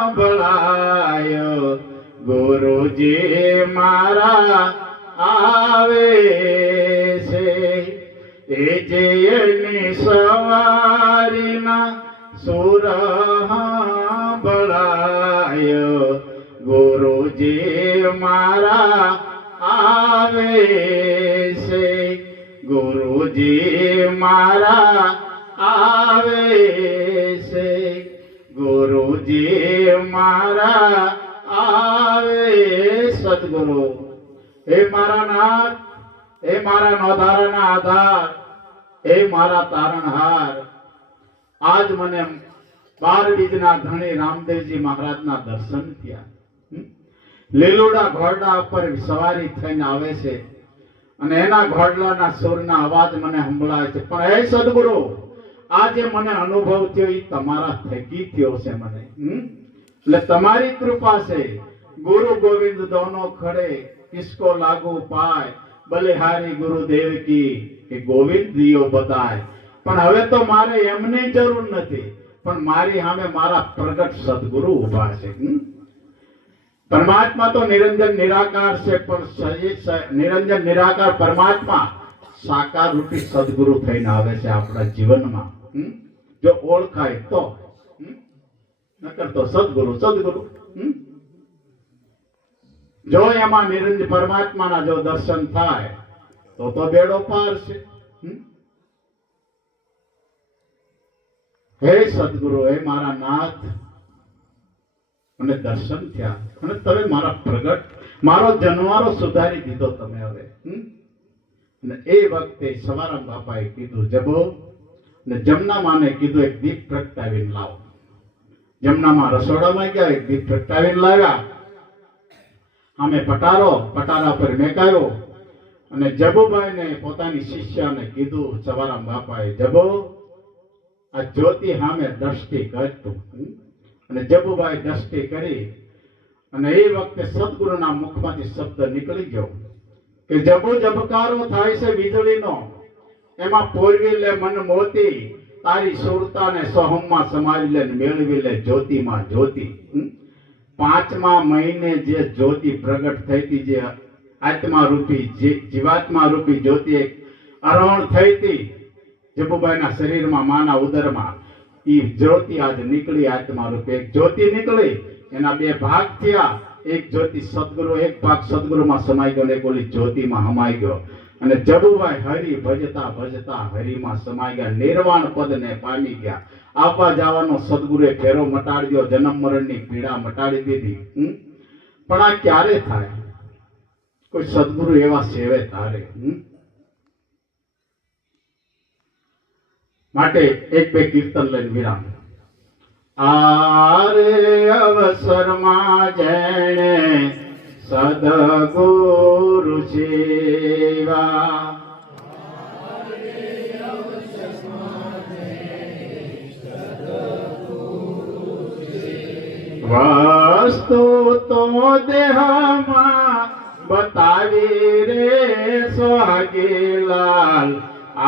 સાંભળાય ગુરુજી મારા આવે છે એ જે એની સવારીના સુર સાંભળાય ગુરુજી મારા આવે છે ગુરુજી મારા આવે છે ગુરુજી મારા આવે સદગુરુ હે મારા નાથ હે મારા નોધારાના આધાર હે મારા તારણહાર આજ મને 12 બીજના ધણી રામદેવજી મહારાજના દર્શન થયા લીલુડા ઘોડા ઉપર સવારી થઈને આવે છે અને એના ઘોડલાના સુરના અવાજ મને સંભળાય છે પણ હે સદગુરુ આજે મને અનુભવ થયો એ તમારા થકી થયો છે મને એટલે તમારી કૃપા છે ગુરુ ગોવિંદ દોનો ખડે કિસકો લાગુ પાય બલિહારી ગુરુદેવ કી કે ગોવિંદ દિયો બતાય પણ હવે તો મારે એમની જરૂર નથી પણ મારી સામે મારા પ્રગટ સદગુરુ ઉભા છે પરમાત્મા તો નિરંજન નિરાકાર છે પણ નિરંજન નિરાકાર પરમાત્મા સાકાર રૂપી સદગુરુ થઈને આવે છે આપણા જીવનમાં જો ઓળખાય તો નકર તો સદગુરુ સદગુરુ જો એમાં નિરંજન પરમાત્માના જો દર્શન થાય તો બેડો પાર છે હે સદગુરુ હે મારા નાથ અને દર્શન થયા અને તમે મારા પ્રગટ મારો જન્મારો સુધારી દીધો તમે હવે અને એ વખતે સવારામ બાપાએ કીધું જબો ને જમનામાને કીધું એક દીપ પ્રગટાવીને લાવો જમનામાં રસોડામાં ગયા એક દીપ પ્રગટાવીને લાવ્યા અમે પટારા પર મેકાયો અને જબુભાઈને પોતાની શિષ્યાને કીધું સવારામ બાપાએ જબો આ જ્યોતિ સામે દ્રષ્ટિ કરતું અને જબુભાઈ દ્રષ્ટિ કરી અને એ વખતે સદગુરુના મુખમાંથી શબ્દ નીકળી ગયો કે જબુ જબકારો થાય છે વીજળીનો એમાં પોરવી લે મન મોતી તારી સુરતાને સોહમમાં સમાવી લે મેળવી લે જ્યોતિમાં જ્યોતિ 5મા મહિને જે જ્યોતિ પ્રગટ થઈ હતી જે આત્મા રૂપી જીવાત્મા રૂપી જ્યોતિ એક અરોણ થઈ હતી જબુભાઈના શરીરમાં માના ઉદરમાં એ જ્યોતિ આજે નીકળી આત્મા રૂપે એક જ્યોતિ નીકળી એના 2 ભાગ થયા એક જ્યોતિ સદગુરુ એક ભાગ સદગુરુમાં સમાઈ ગયો એક ઓલી જ્યોતિમાં હમાઈ ગયો અને જડુભાઈ હરિ ભજતા ભજતા હરિમાં સમાઈ ગયા, નિર્વાણ પદને પામી ગયા. આવવા જવાનો સદગુરુએ ફેરો મટાડી દો, જન્મ મરણની પીડા મટાડી દીધી. પણ આ ક્યારે થાય? કોઈ સદગુરુ એવા સેવે તારે. માટે એક બે કીર્તન લઈને વિરામ. આરે અવસરમાં જેણે સદગુરુ સેવા, વસ્તુ તો દેહમાં બતાવી રે સોહાગીલાલ.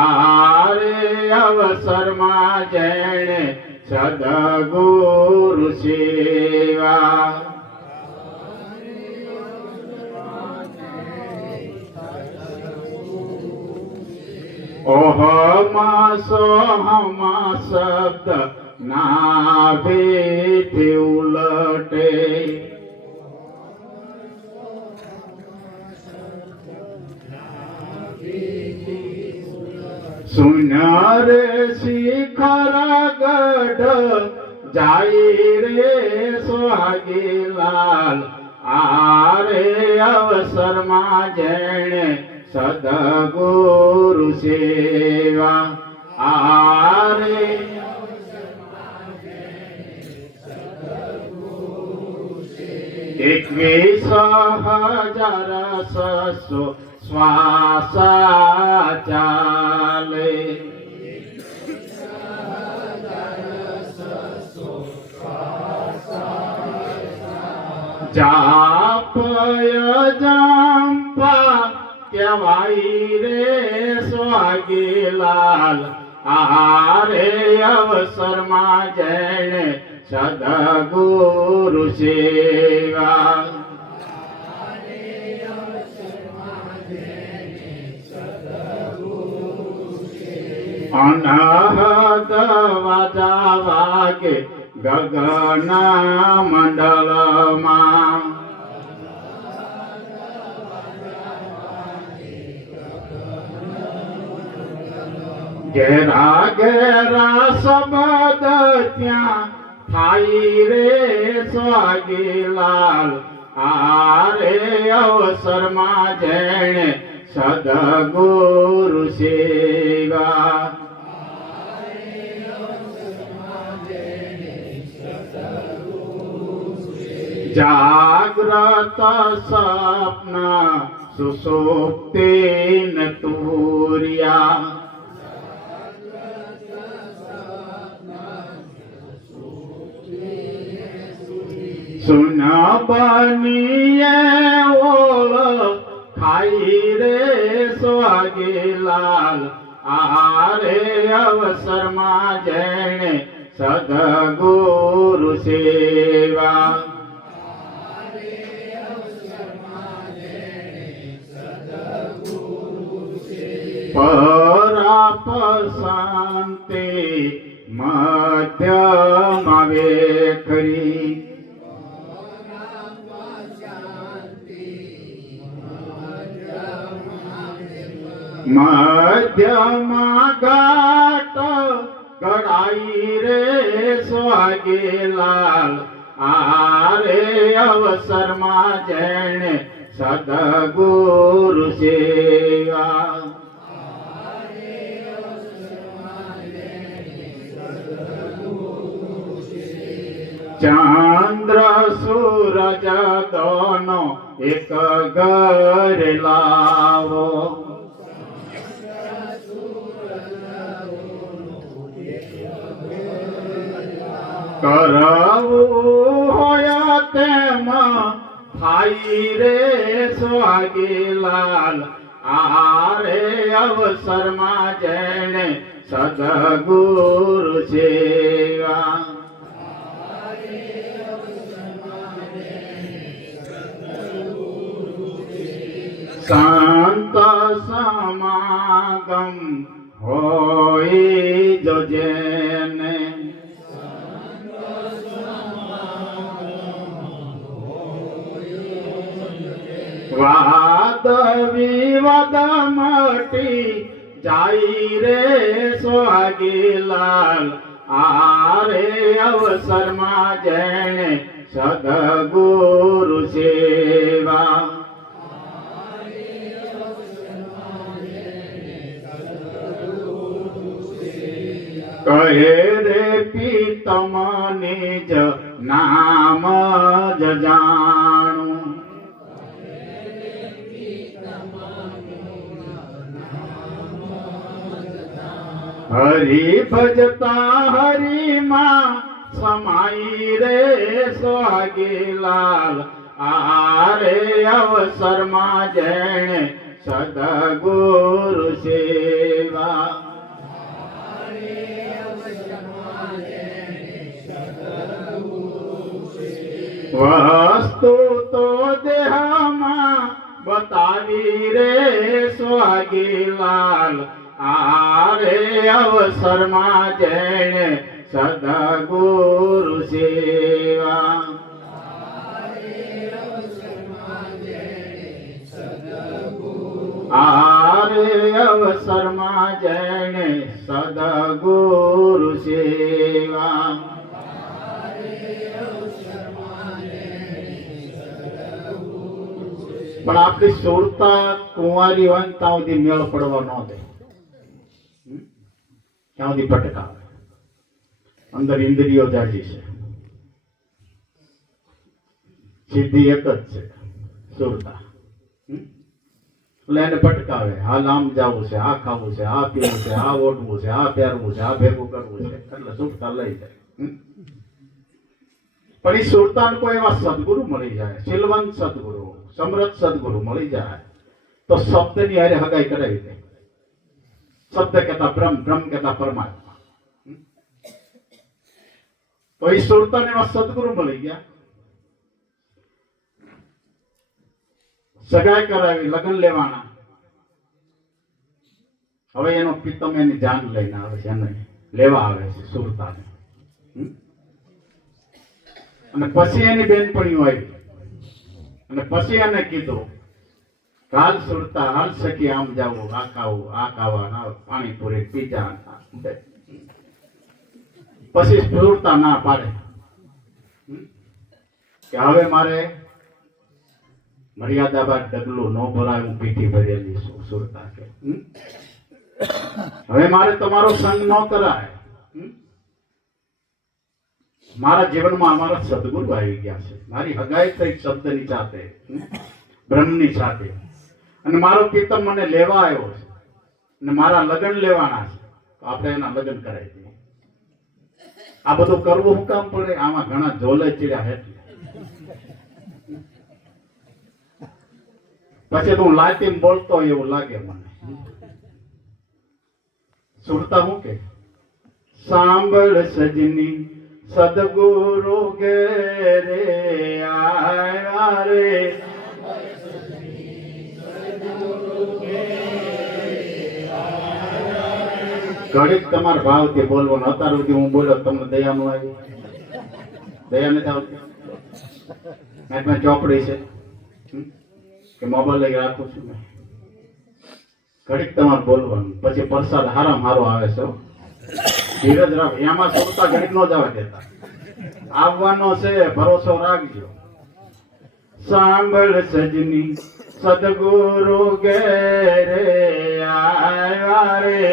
આરે અવસરમાં જેણે સદગુરુ સેવા, ઓહમાં સોહમાં શબ્દ નાભીથી ઉલટે, શૂન્ય રે શિખર ગઢ જાય રે સોહાગીલાલ. આરે અવસરમાં જેણે સદગુરુ સેવા, આરે 21,600 શ્વાસ ચાલે, જાપય જંપા કહેવાય રે સોહાગીલાલ. આરે અવસરમાં જેણે સદગુરુ સેવા, અનહદ વાજા વાગે ગગન મંડળમાં, ઘેરા ઘેરા શબ્દ ત્યાં થાય રે સોહાગીલાલ. આરે અવસરમાં જેણે સદગુરુ સેવા, જાગ્રત સ્વપ્ન સુષુપ્તિ ન તુર્યા, સુના બનીએ ઓળખાય રે સોહાગીલાલ. આરે અવસરમાં જેણે સદગુરુ સેવા, પરાપ શાંતિ મધ્યમાં વેખરી, મધ્યમાં ઘાટ ગળાઈ રે સોહાગીલાલ. આરે અવસરમાં જેણે સદગુરુ સેવા, ચંદ્ર સૂરજ દોનો એક ઘરે લાવો, કરવું હોય તેમ થાય રે સોહાગીલાલ. આરે અવસરમાં જેણે સદગુરુ સેવા, સંત સમાગમ હોય જો જેને, વાત વાદ વિવાદ મટી જાય રે સોહાગીલાલ આરે અવસરમાં જેણે સદગુરુ સેવા કહે રે પિતમ નિજ નામ જ જાણું હરિ ભજતા હરિમાં સમાઈ રે સોહાગીલાલ આરે અવસરમાં જેણે સદગુરુ સેવા વસ્તુ તો દેહમાં બતાવી રે સોહાગીલાલ આરે અવસરમાં જેણે સદગુરુ સેવા આરે અવસરમાં જેણે સદગુરુ સેવા પણ આપણી સુરતા કુંવારી હોય ને ત્યાં સુધી મેળ પડવા ન દે, ત્યાં સુધી ભટકાવે. અંદર ઇન્દ્રિયો જાજી છે, સિદ્ધિ એક જ છે સુરતા. એટલે એને ભટકાવે. હાલ આમ જવું છે, આ ખાવું છે, આ પીવું છે, આ ઓઢવું છે, આ પહેરવું છે, આ ભેગું કરવું છે, એટલે સુરતા લઈ જાય. પણ એ સુરતાને કોઈ એવા સદગુરુ મળી જાય, શીલવંત સદગુરુ, સમૃદ્ધ સદગુરુ મળી જાય તો શબ્દની હારે હગાઈ કરાવી દે. શબ્દ કહેતા બ્રહ્મ, બ્રહ્મ કહેતા પરમાત્મા. તો એ સુરતાને એવા સદગુરુ મળી ગયા, સગાઈ કરાવી, લગ્ન લેવાના. હવે એનો પિતમ એની જાન લઈને આવે છે, એને લેવા આવે છે સુરતાને. અને પછી એની બેનપણીઓ આવી અને પછી એને કીધું હાલ સુરતા, હાલ સખી આમ જાવું, આ ખાવું, આ ખાવા, પાણીપુરી, પીઝા. પછી સુરતા ના પાડે કે હવે મારે મર્યાદા બાદ ડગલું ન ભરાય, હું પીઠી ભરેલી છું. સુરતા કે હવે મારે તમારો સંગ ન કરાય. મારા જીવનમાં અમારા સદગુરુ આવી ગયા છે, મારી હગાઈ થઈ શબ્દની સાથે, બ્રહ્મની સાથે, અને મારો પિતમ મને લેવા આવ્યો છે અને મારા લગ્ન લેવાના છે, તો આપણે એના લગ્ન કરાવી દઈએ. આ બધું કરવું શું કામ પડે? આમાં ઘણા ઝોલે ચીડ્યા એટલે પછી તો હું લાતીમ બોલતો એવું લાગે મને. સુરતા હું કે સાંભળ સજની સદગુરુ ઘેરે આવ્યા રે, ઘડીક તમારા ભાવથી બોલવાનું. અત્યાર સુધી હું બોલ્યો તમને દયા નું આવી, દયા નથી આવતી. મેં ચોપડી છે કે મોબાઈલ લઈ રાખું છું મેં. ઘડીક તમારે બોલવાનું, પછી પ્રસાદ હારામ હારો આવે છે. ધીરજ રાખ, એમાં સુરતા ઘડીક નો જવા દેતા, આવવાનો છે, ભરોસો રાખજો. સાંભળ સજની સદગુરુ ઘેરે આવ્યા રે,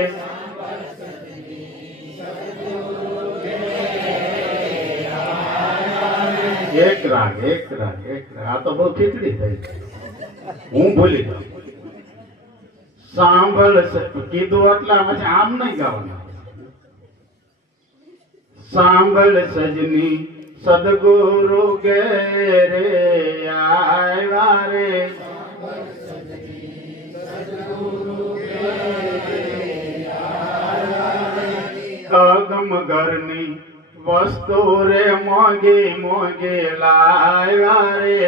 એક રાગ, એક રાગ, એક રાગ. આ તો બહુ ખીચડી થઈ ગઈ, હું ભૂલી જાઉં. સાંભળ કીધું એટલા પછી આમ નહીં ગાવાનું. સાંભળ સજની સદગુરુ ઘેરે આવ્યા રે, અગમ ઘરની વસ્તુ રે મોંઘી મોંઘી લાવ્યા રે,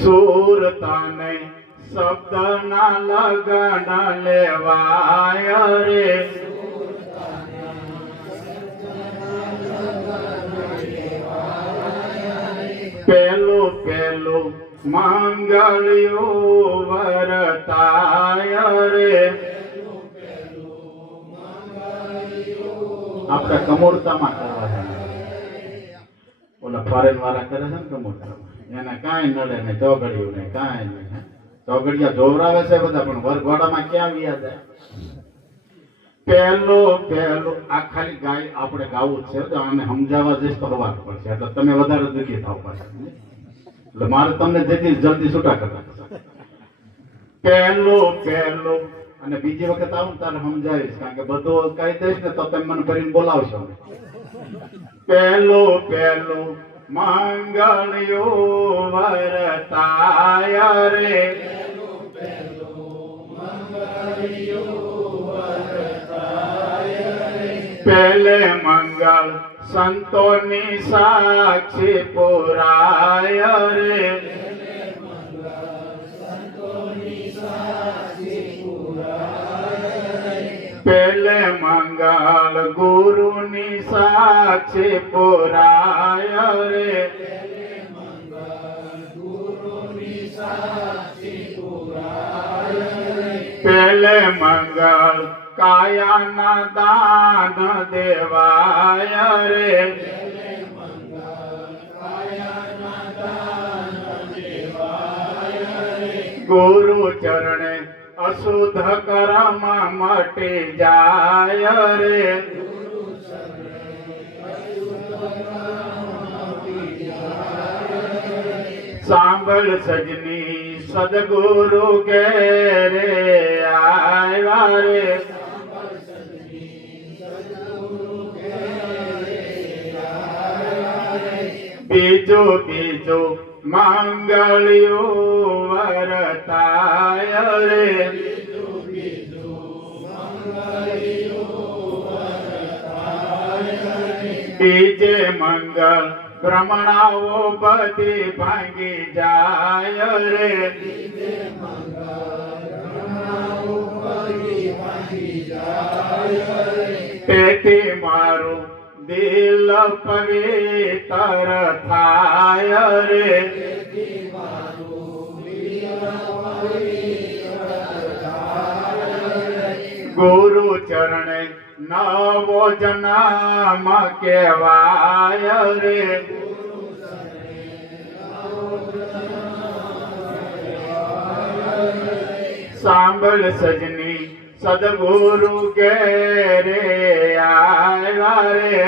સુરતાને શબ્દ ના લગન લેવાય રે, મંગળિયું વરતાય રે. આપણે કમોડતામાં કરવા છે. ઓલા ફોરેન વાળા કરે છે ને કમોડતામાં, એને કાંઈ નડે ને ચોગડિયું ને કાંઈ નહીં. ચોગડિયા જોવરાવે છે બધા, પણ વરઘોડામાં ક્યાં વ્યા જાય. પહેલું આ ખાલી ગાય આપણે ગાવું જ છે, તો આને સમજાવવા જઈશ તો હવા પડશે, એટલે તમે વધારે દુઃખી થાવ પાછા. એટલે મારે તમને જેથી જલ્દી છૂટા કરવા. પહેલું અને બીજી વખત આવું તારે સમજાવીશ, કારણ કે બધું કહી દઈશ ને તો તમે મને કરીને બોલાવશો. પહેલું મંગળિયું વરતાય રે. પહેલે મંગળ સંતોની સાક્ષી પુરાય રે. પહેલે મંગળ ગુરુની સાક્ષી પુરાય રે. પહેલે મંગળ કાયાના દાન દેવાય રે. ગુરુ ચરણે અશુદ્ધ કર્મ મટી જાય રે. સાંભળ સજની સદગુરુ ઘેરે આવ્યા રે. બીજું મંગળિયું વરતાય રે. બીજે મંગળ ભ્રમણાઓ બધી ભાંગી જાય રે. તેથી મારું દિલ પવિત્ર થાય રે. ગુરુ ચરણે નવો જન્મ કહેવાય રે. સાંભળ સજની સદગુરુ ઘેરે આવ્યા રે.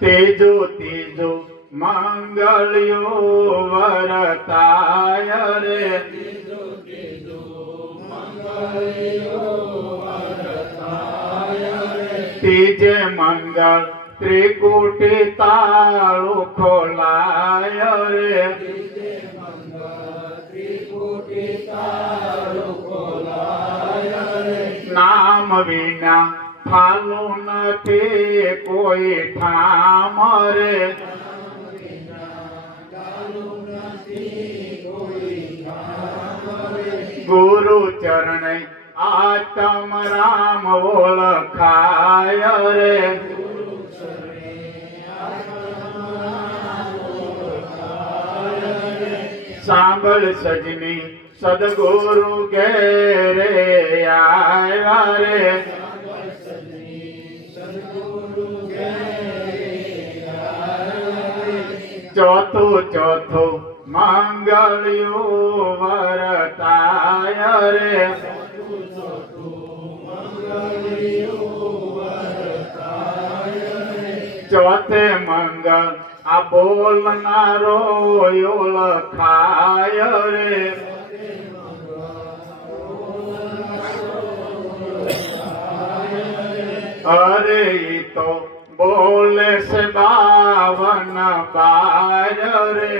ત્રીજું મંગળિયું વરતાય રે. ત્રીજે મંગળ ત્રિકુટી તાળું ખોલાય રે. નામ વિના ફાલું નથી કોઈ ઠામ રે. ગુરુ ચરણે આત્મ રામ ઓળખાય રે. સાંભળ સજની સદગુરુ ઘેરે આવ્યા રે. ચોથું મંગળિયું વરતાય રે. ચોથે મંગળ આ બોલનારો ઓળખાય રે. અરે ઈ તો બોલે છે 52 બાર રે.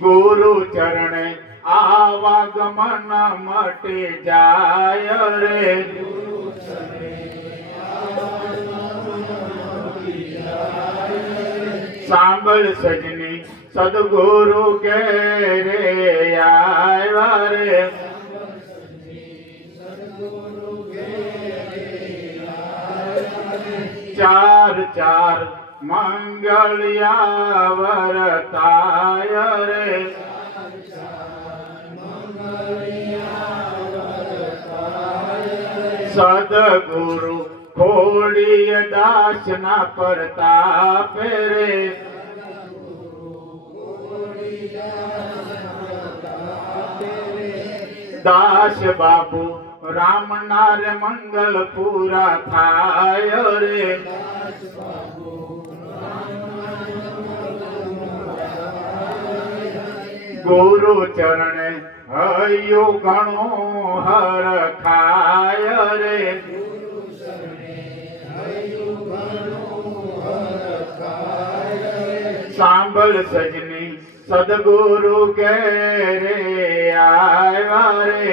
ગુરુ ચરણે આવાગમન મટી જાય રે. સાંભળ સજની સદગુરુ ઘેરે આવ્યા રે. ચાર ચાર મંગળિયા વરતાય રે સદગુરુ ખોડીય દાસ ના પ્રતાપે રે દાસ બાબુ રામ નાર મંગલ પૂરા થાય રે ગુરુ ચરણે હૈયું ઘણું હર ખાય રે સાંભળ સજની સદગુરુ ઘેરે આવ્યા રે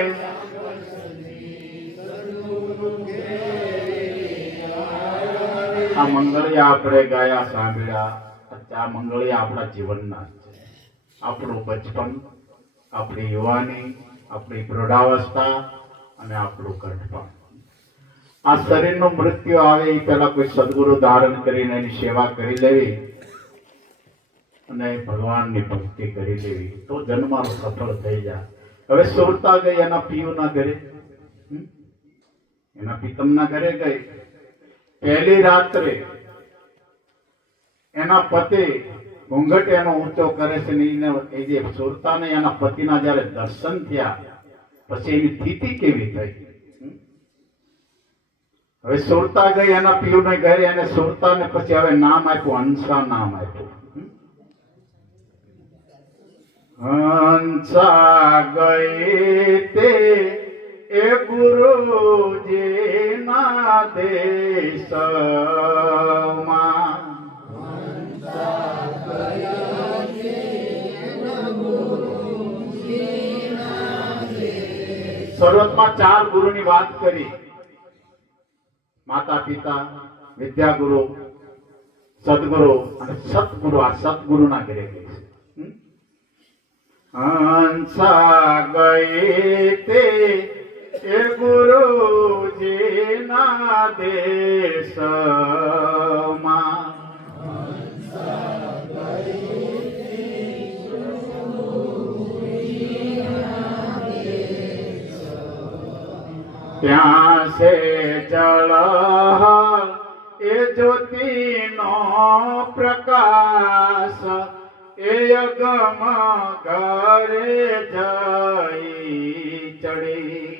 આ મંગળિયા આપણે ગાયા સાંભળ્યા આ મંગળિયા આપણા જીવનના છે આપણું બચપન આપણી યુવાની આપણી પ્રૌઢાવસ્થા અને આપણું ગઢપણ આ શરીરનું મૃત્યુ આવે એ પહેલા કોઈ સદગુરુ ધારણ કરીને એની સેવા કરી લેવી અને ભગવાનની ભક્તિ કરી લેવી તો જન્મારો સફળ થઈ જાય. હવે સુરતા ગઈ એના પિયુના ઘરે, એના પિતમના ઘરે ગઈ. પહેલી રાત્રે એના પતિ ઘૂંઘટ એનો ઊંચો કરે છે ને એ જે સુરતાને એના પતિના જયારે દર્શન થયા પછી એની સ્થિતિ કેવી થઈ. હવે સુરતા ગઈ એના પિયુને ઘરે અને સુરતાને પછી હવે નામ આપ્યું, હંસા નામ આપ્યું. હંસા ગઈ તે એ ગુરુજી ના દેશમાં શરૂઆતમાં 4 ગુરુની વાત કરી, માતા પિતા, વિદ્યાગુરુ, સદગુરુ અને સતગુરુ. આ સતગુરુના ઘરે ગઈ છે. હંસા ગઈ તે એ ગુરુજી ના દેશમાં ત્યાં સે જળ એ જ્યોતિનો પ્રકાશ એ અગમ ઘરે જઈ ચડી.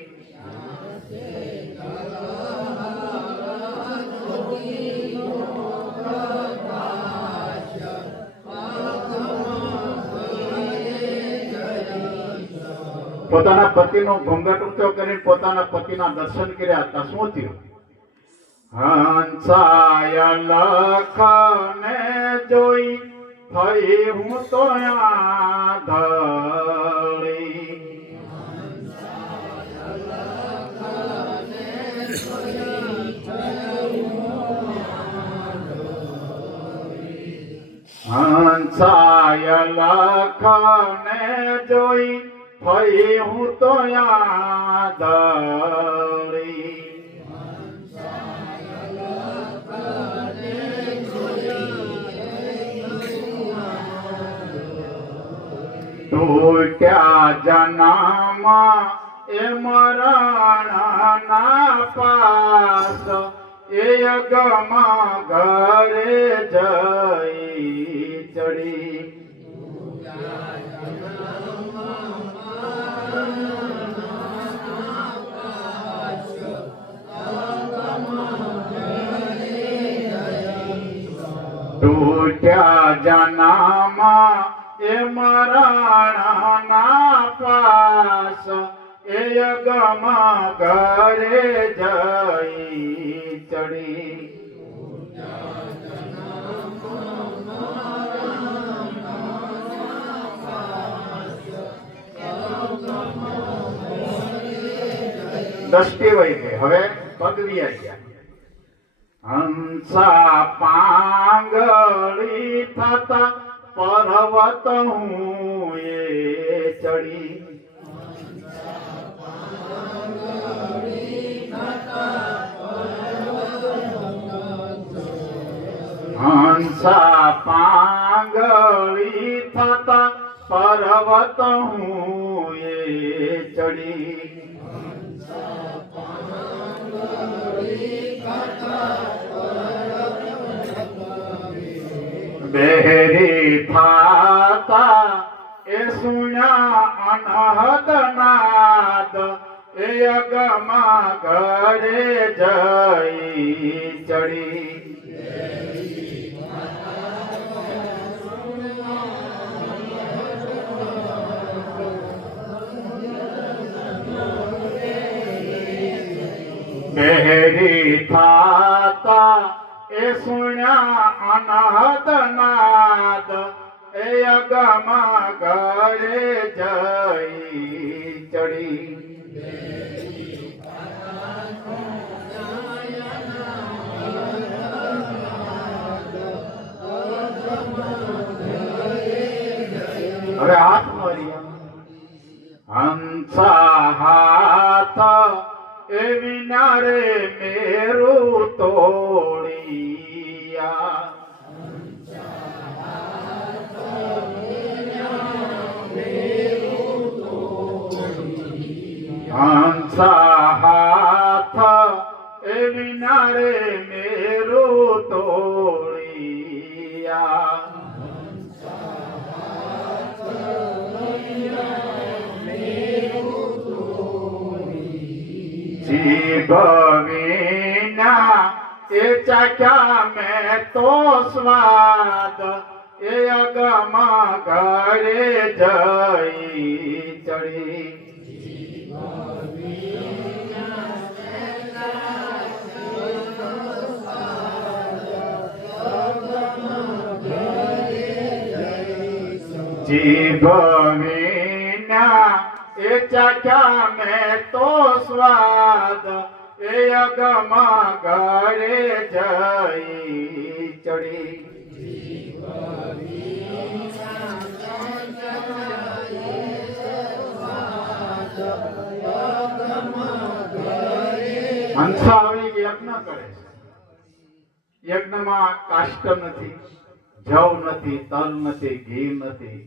પોતાના પતિનો ઘૂંઘટ ઊંચો કરીને પોતાના પતિના દર્શન કર્યા હતા. શું થયું? હંસાય લખને જોઈ થઈ હું તો આંધળી. હંસાય લખને જોઈ થઈ હું તો આંધળી. તૂટ્યા જન્મમાં એ મરણના પાસ એ અગમ ઘરે જઈ ચડી. તૂટ્યા જન્મમાં એ મરણના પાસ એ અગમ ઘરે જઈ ચડી. દ્રષ્ટિ વહી ગઈ, હવે પગવી આવી ગયા. હંસા પાંગળી થતા પર્વત હું એ ચડી. હંસા પાંગળી થતા પર્વત હું એ ચડી બેહરી થાતા એ સુણ્યા અનહદ નાદ એ અગમા ઘરે જઈ ચડી બેહરી થાતા એ સુણ્યા અનહદ નાદ એ અગમા ઘરે જઈ ચડી હવે હાથ માર્યા હંસા હાથ એ વિના રે મેરું તોડિયા હંસા હાથ એ વિના રે મેરું તોડિયા જીભ વિના એ ચાખ્યા મેં તો સ્વાદ એ અગમા ઘરે જઈ ચડી જીભ વિના એ ચાખ્યા મેં તો સ્વાદ એ અગમા ઘરે જઈ ચડી હંસા આવી યજ્ઞ કરે છે યજ્ઞમાં કાષ્ટ નથી જવ નથી તલ નથી ઘી નથી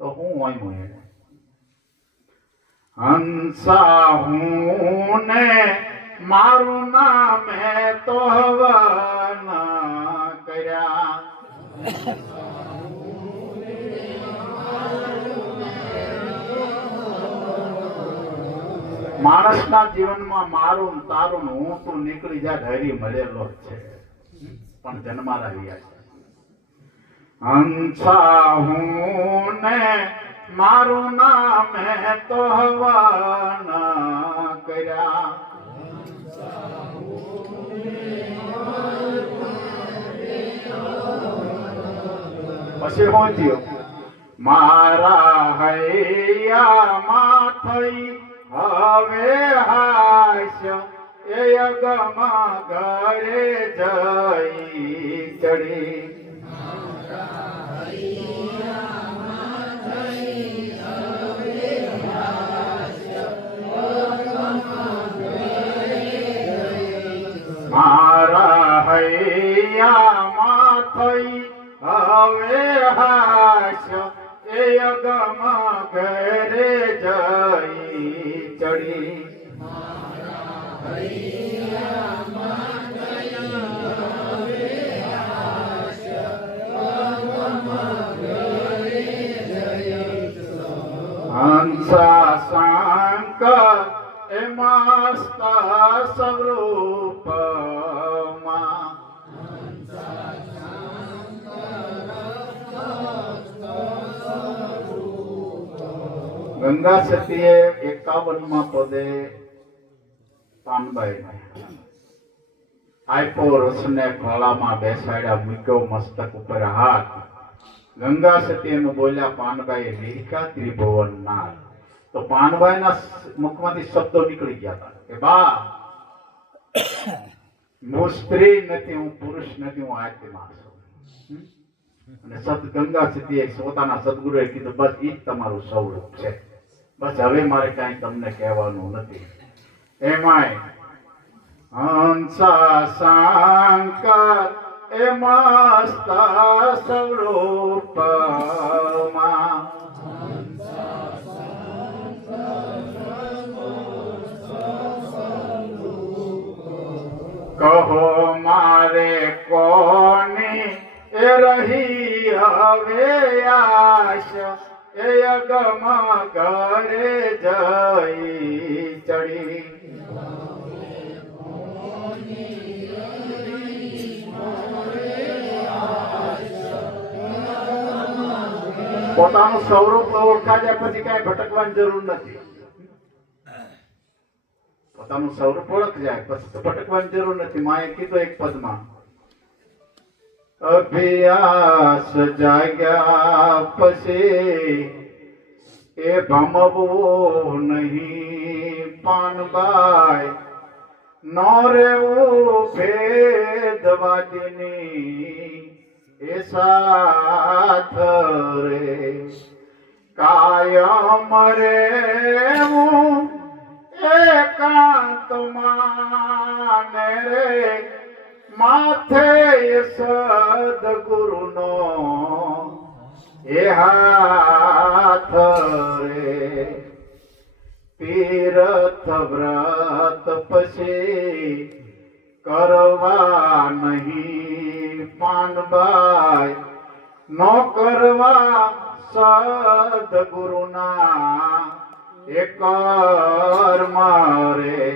તો હું હોય એને હંસા હું ને મારું નામ હે તો હવન કર્યા માણસના જીવનમાં મારું તારું હું તું નીકળી જાય ધૈર્ય મળેલો છે પણ જન્મારા રહ્યા છે હંસા હું ને મારું નામ હે તો હવન કર્યા પછી હું થયો મારા હૈયામાં થઈ હવે હાસ્ય એ અગમા ઘરે જઈ ચડી મારા હૈયામાં થઈ હવે હાસ્ય એ અગમા ઘરે જઈ ચડી હંસા શંકર એ મસ્ત સ્વરૂપમાં ગંગા સતીએ 51માં પદે પાનબાઈ આપ્યો રસને ખોળામાં બેસાડ્યા મૂક્યો મસ્તક ઉપર હાથ ગંગા સતી એનું બોલ્યા પાનબાઈ લીધા ત્રિભુવન નાથ તો પાનબાઈના મુખમાંથી શબ્દો નીકળી ગયા હતા કે બા હું સ્ત્રી નથી હું પુરુષ નથી હું આત્મા છું અને સત ગંગા સતીએ પોતાના સદગુરુએ કીધું બસ ઈ જ તમારું સ્વરૂપ છે બસ હવે મારે કાંઈ તમને કહેવાનું નથી એમાંય હંસા શંકર એ મસ્ત સ્વરૂપમાં કહો મારે કોની એ રહી હવે આશ એ અગમ ઘરે જઈ ચડી પોતાનું સ્વરૂપ ઓળખા જાય પછી કઈ ભટકવાની જરૂર નથી. પોતાનું સ્વરૂપ ઓળખ જાય પછી તો ભટકવાની જરૂર નથી. માએ કીધું એક પદમાં, અભ્યાસ જાગ્યા પછી એ ભમવું નહીં પાનબાઈ નો રેવું ભેદવાદીની એ સાથ રે કાયમ રેવું એકાંતમાં રે માથે સદગુરુનો એ હાથ રે તીર્થ વ્રત પછી કરવા નહીં પાનબાઈ નો કરવા સદગુરુના એ કર્મ રે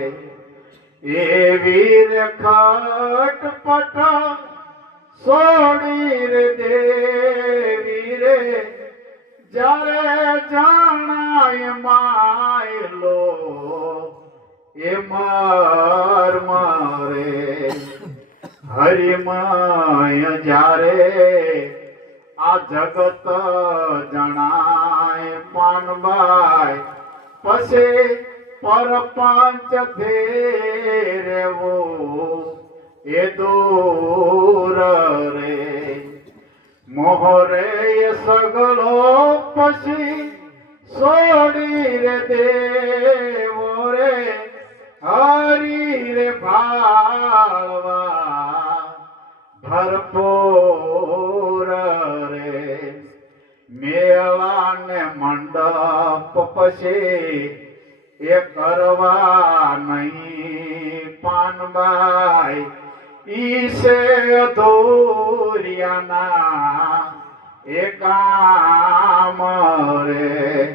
એવી રે ખટપટ છોડી રે દેવી રે જ્યારે જાણાય માયલો એ મર્મ રે હરિમય જ્યારે આ જગત જણાય પાનબાઈ પછી પરપંચ રેવો એ દૂર રે મોહરે સગલો પછી છોડી રે દેવો રે હરી રે ભાળવા ભરપૂર રે મેળા ને મંડપ પછી એ કરવા નહીં પાનબાઈ ઈસે અધૂરિયાના એ કામ રે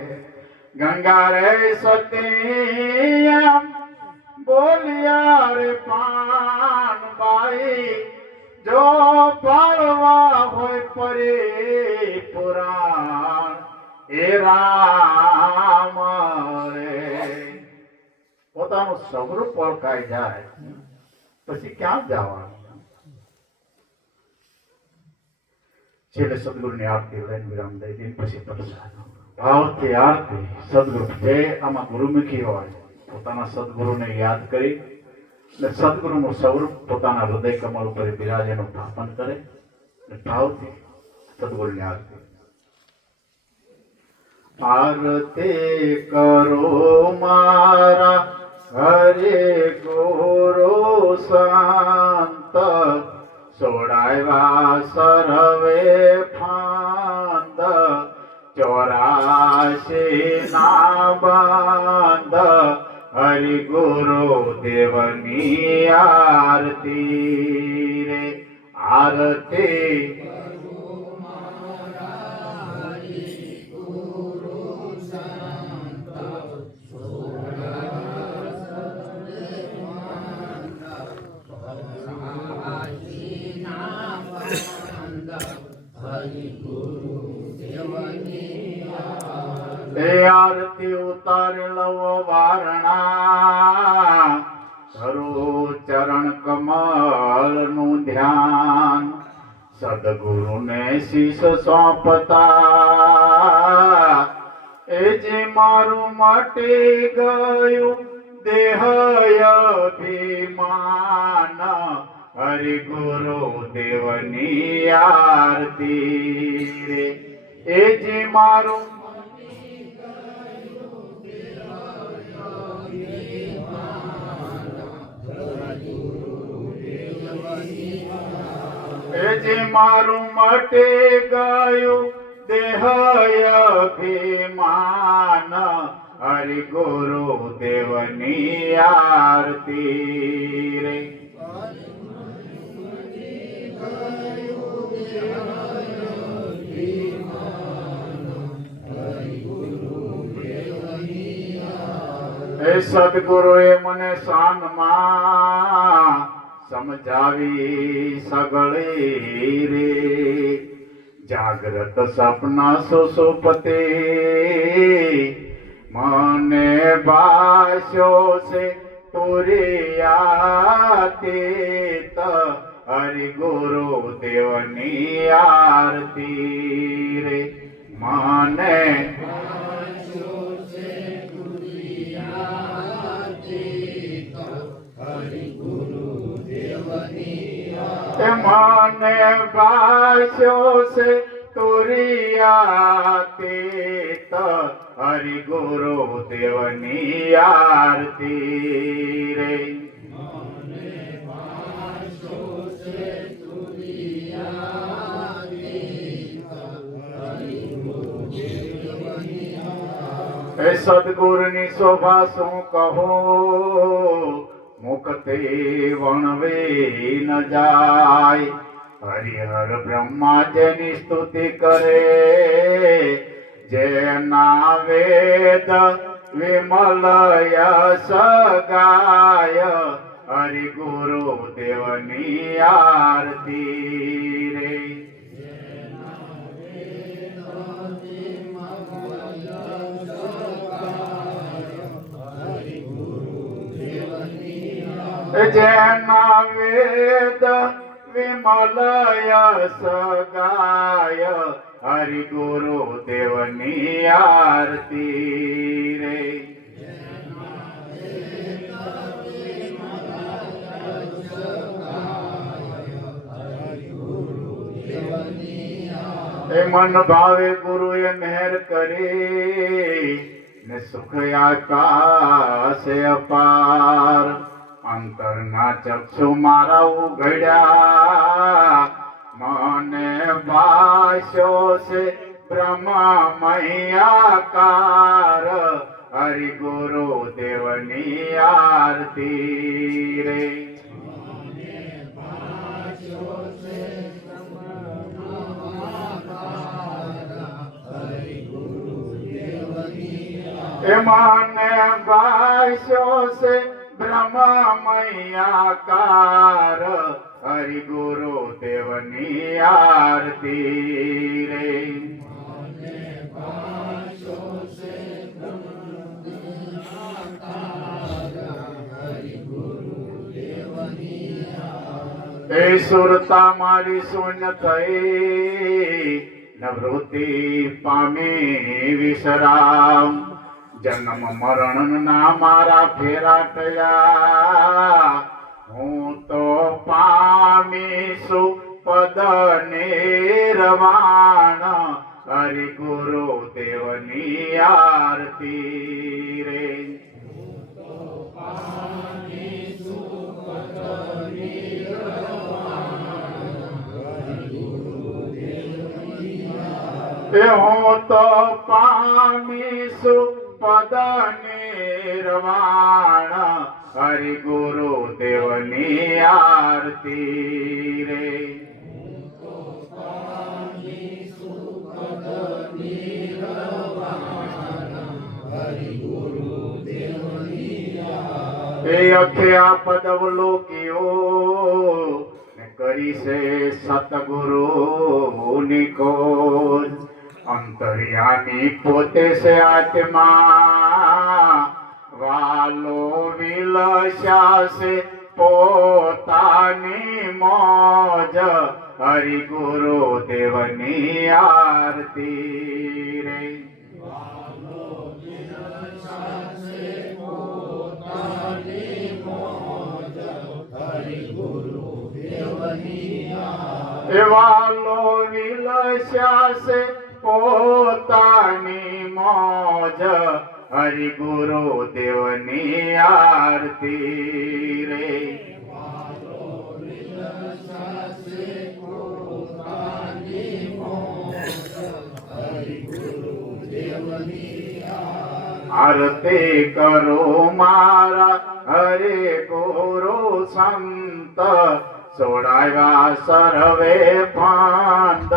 ગંગા રે સતી બોલિયા રે પાનબાઈ જો પાળવા હોય પરે પુરાણ એ રામ રે પોતાનું સ્વરૂપ ઓળખાઈ જાય પછી ક્યાં જવાનું. છેલ્લે સદગુરુની આરતી લઈને વિરામ દઈ દઈને પછી પ્રસાદ ભાવથી આરતી સદગુરુ જે આમાં ગુરુમુખી હોય પોતાના સદગુરુને યાદ કરી અને સદગુરુનું સ્વરૂપ પોતાના હૃદય કમળ ઉપર બિરાજેનું સ્થાપન કરે અને ભાવથી સદગુરુની આરતી. આરતી કરો મારા હરે ગુરુ સંત સોડાવ્યા સર્વે ફાંદ 84 ના બંધ હરિ ગુરુ દેવની આરતી રે આરતી આરતી ઉતારી લવો વારણા ધરું ચરણ કમળ નું ધ્યાન સદગુરુને શીશ સોંપતા એ જે મારું મટી ગયું દેહ અભિમાન હરિ ગુરુ દેવની આરતી રે એ જે મારું મારું મટી ગયું દેહ અભિમાન હરિ ગુરુ દેવની આરતી રે. એ સદગુરુએ મને શાનમાં સમજાવી સગળી રે. જાગ્રત સપના સુસુપતે મને ભાષ્યો છે તુરિયાતીત હરિ ગુરુ દેવની આરતી રે. મને મને ભાષ્યો છે તુરિયાતીત હરિ ગુરુ દેવની આરતી રે. એ સદગુરુની શોભા શું કહો મુખથી વણવી ન જાય. હરિહર બ્રહ્મા જેની સ્તુતિ કરે જેના વેદ વિમલ યશ ગાય હરિ ગુરુ દેવની આરતી રે. જેના વેદ વિમલ યશ ગાય હરિ ગુરુ દેવની આરતી રે. એ મન ભાવે ગુરુએ મહેર કરી ને સુખ આકાશે અપાર. અંતરના ચક્ષુ મારા ઉઘડ્યા મને ભાષ્યો છે બ્રહ્મમયાકાર હરિ ગુરુ દેવની આરતી રે. મને ભાષ્યો છે બ્રહ્મમયાકાર હરિ ગુરુ દેવની આરતી રે. એ સુરતા મારી શૂન્ય થઈ નવૃત્તિ પામી વિશ્રામ. જન્મ મરણ ના મારા ફેરાટયા હું તો પામીશું પદ નિર્વાણ હરિ ગુરુ દેવની આરતી રે. હું તો પામીશું પદ નિર્વાણ હરિ ગુરુ દેવની આરતી રે. એ અખ્યા પદવલોકીઓ કરી છે સતગુરુ ની ખોજ. અંતર્યામી પોતે છે આત્મા વાલો વિલસ્યા છે પોતાની મોજ હરિ ગુરુ દેવની આરતી રે. વાલો વિલસ્યા છે પોતાની મોજ હરિ ગુરુ દેવની આરતી રે. આરતી કરો મારા હરે ગુરુ સંત છોડાવ્યા સર્વે પાંદ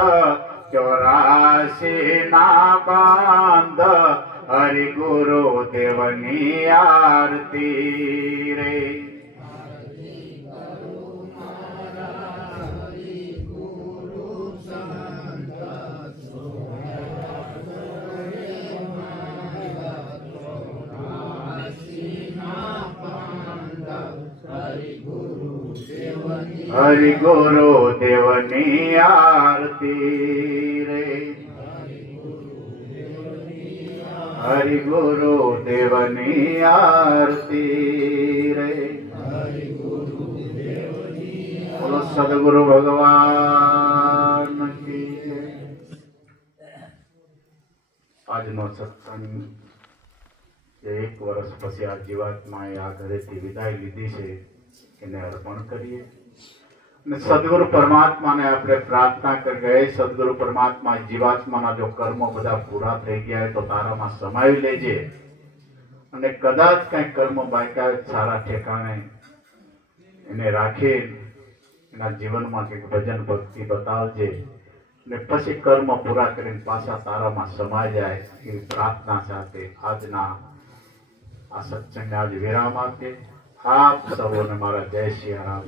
84 ના બંધ હરિ ગુરુ દેવની આરતી રે હરિ ગુરુ દેવની આરતી રે હરિ ગુરુ દેવની આરતી રે બોલો સદગુરુ ભગવાન કી જય. આજનો સત્સંગ એક વર્ષ પછી આ જીવાત્માએ આ ઘરેથી વિદાય લીધી છે એને અર્પણ કરીએ અને સદગુરુ પરમાત્માને આપણે પ્રાર્થના કરી ગયે સદગુરુ પરમાત્મા જીવાત્માના જો કર્મો બધા પૂરા થઈ ગયા હોય તો તારામાં સમાવી લેજે અને કદાચ કંઈ કર્મ બાક્યા હોય સારા ઠેકાણે એને રાખી એના જીવનમાં કંઈક ભજન ભક્તિ બતાવજે ને પછી કર્મ પૂરા કરીને પાછા તારામાં સમાઈ જાય એવી પ્રાર્થના સાથે આજના આ સત્સંગ આજ વિરામ આપે. આપ સૌને મારા જય શ્રી રામ.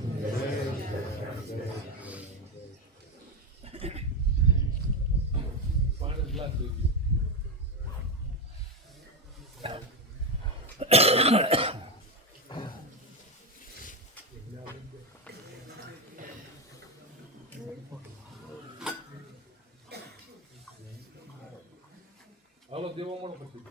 હાલો દેવો મળો પછી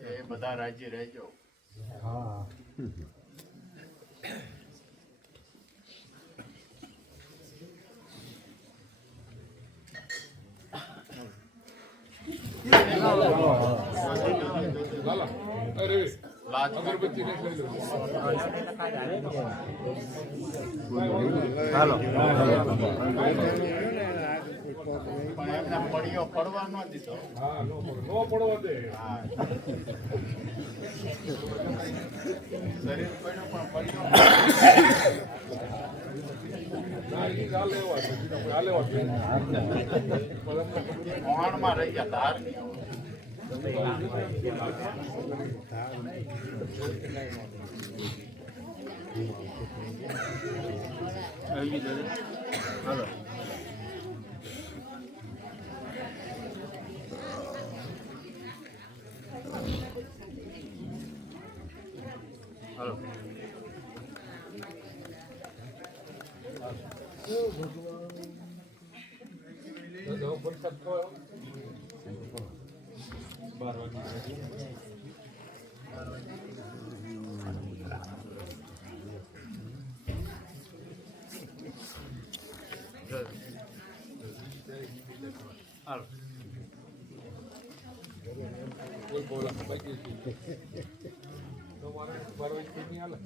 એ બધા રાજી રહેજો. હા અગરબત્તી હાલો પણ એમને પડ્યો પડવા ન દીધો. હા નો પડવા દે. શરીર પડ્યું પણ પડ્યો મોહણમાં રહી ગયા ધાર હાલો હાલો વરસાદ 12 વાગે હાલો કોઈ બોલા બાકી તમારે 12 વાગે નહીં હાલે.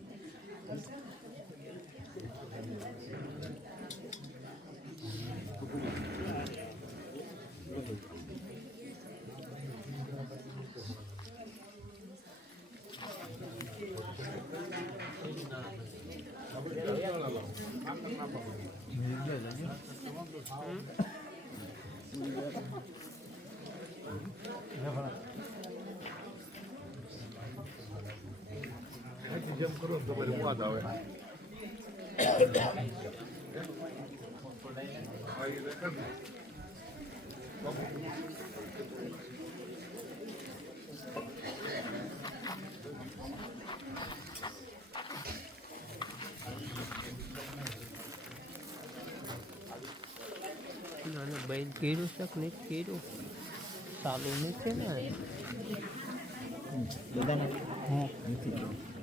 કરો ને તમારી વાત આવે નાનું બેન કર્યું છે કે નહીં કર્યું ચાલુ નથી ને બધાને હા નથી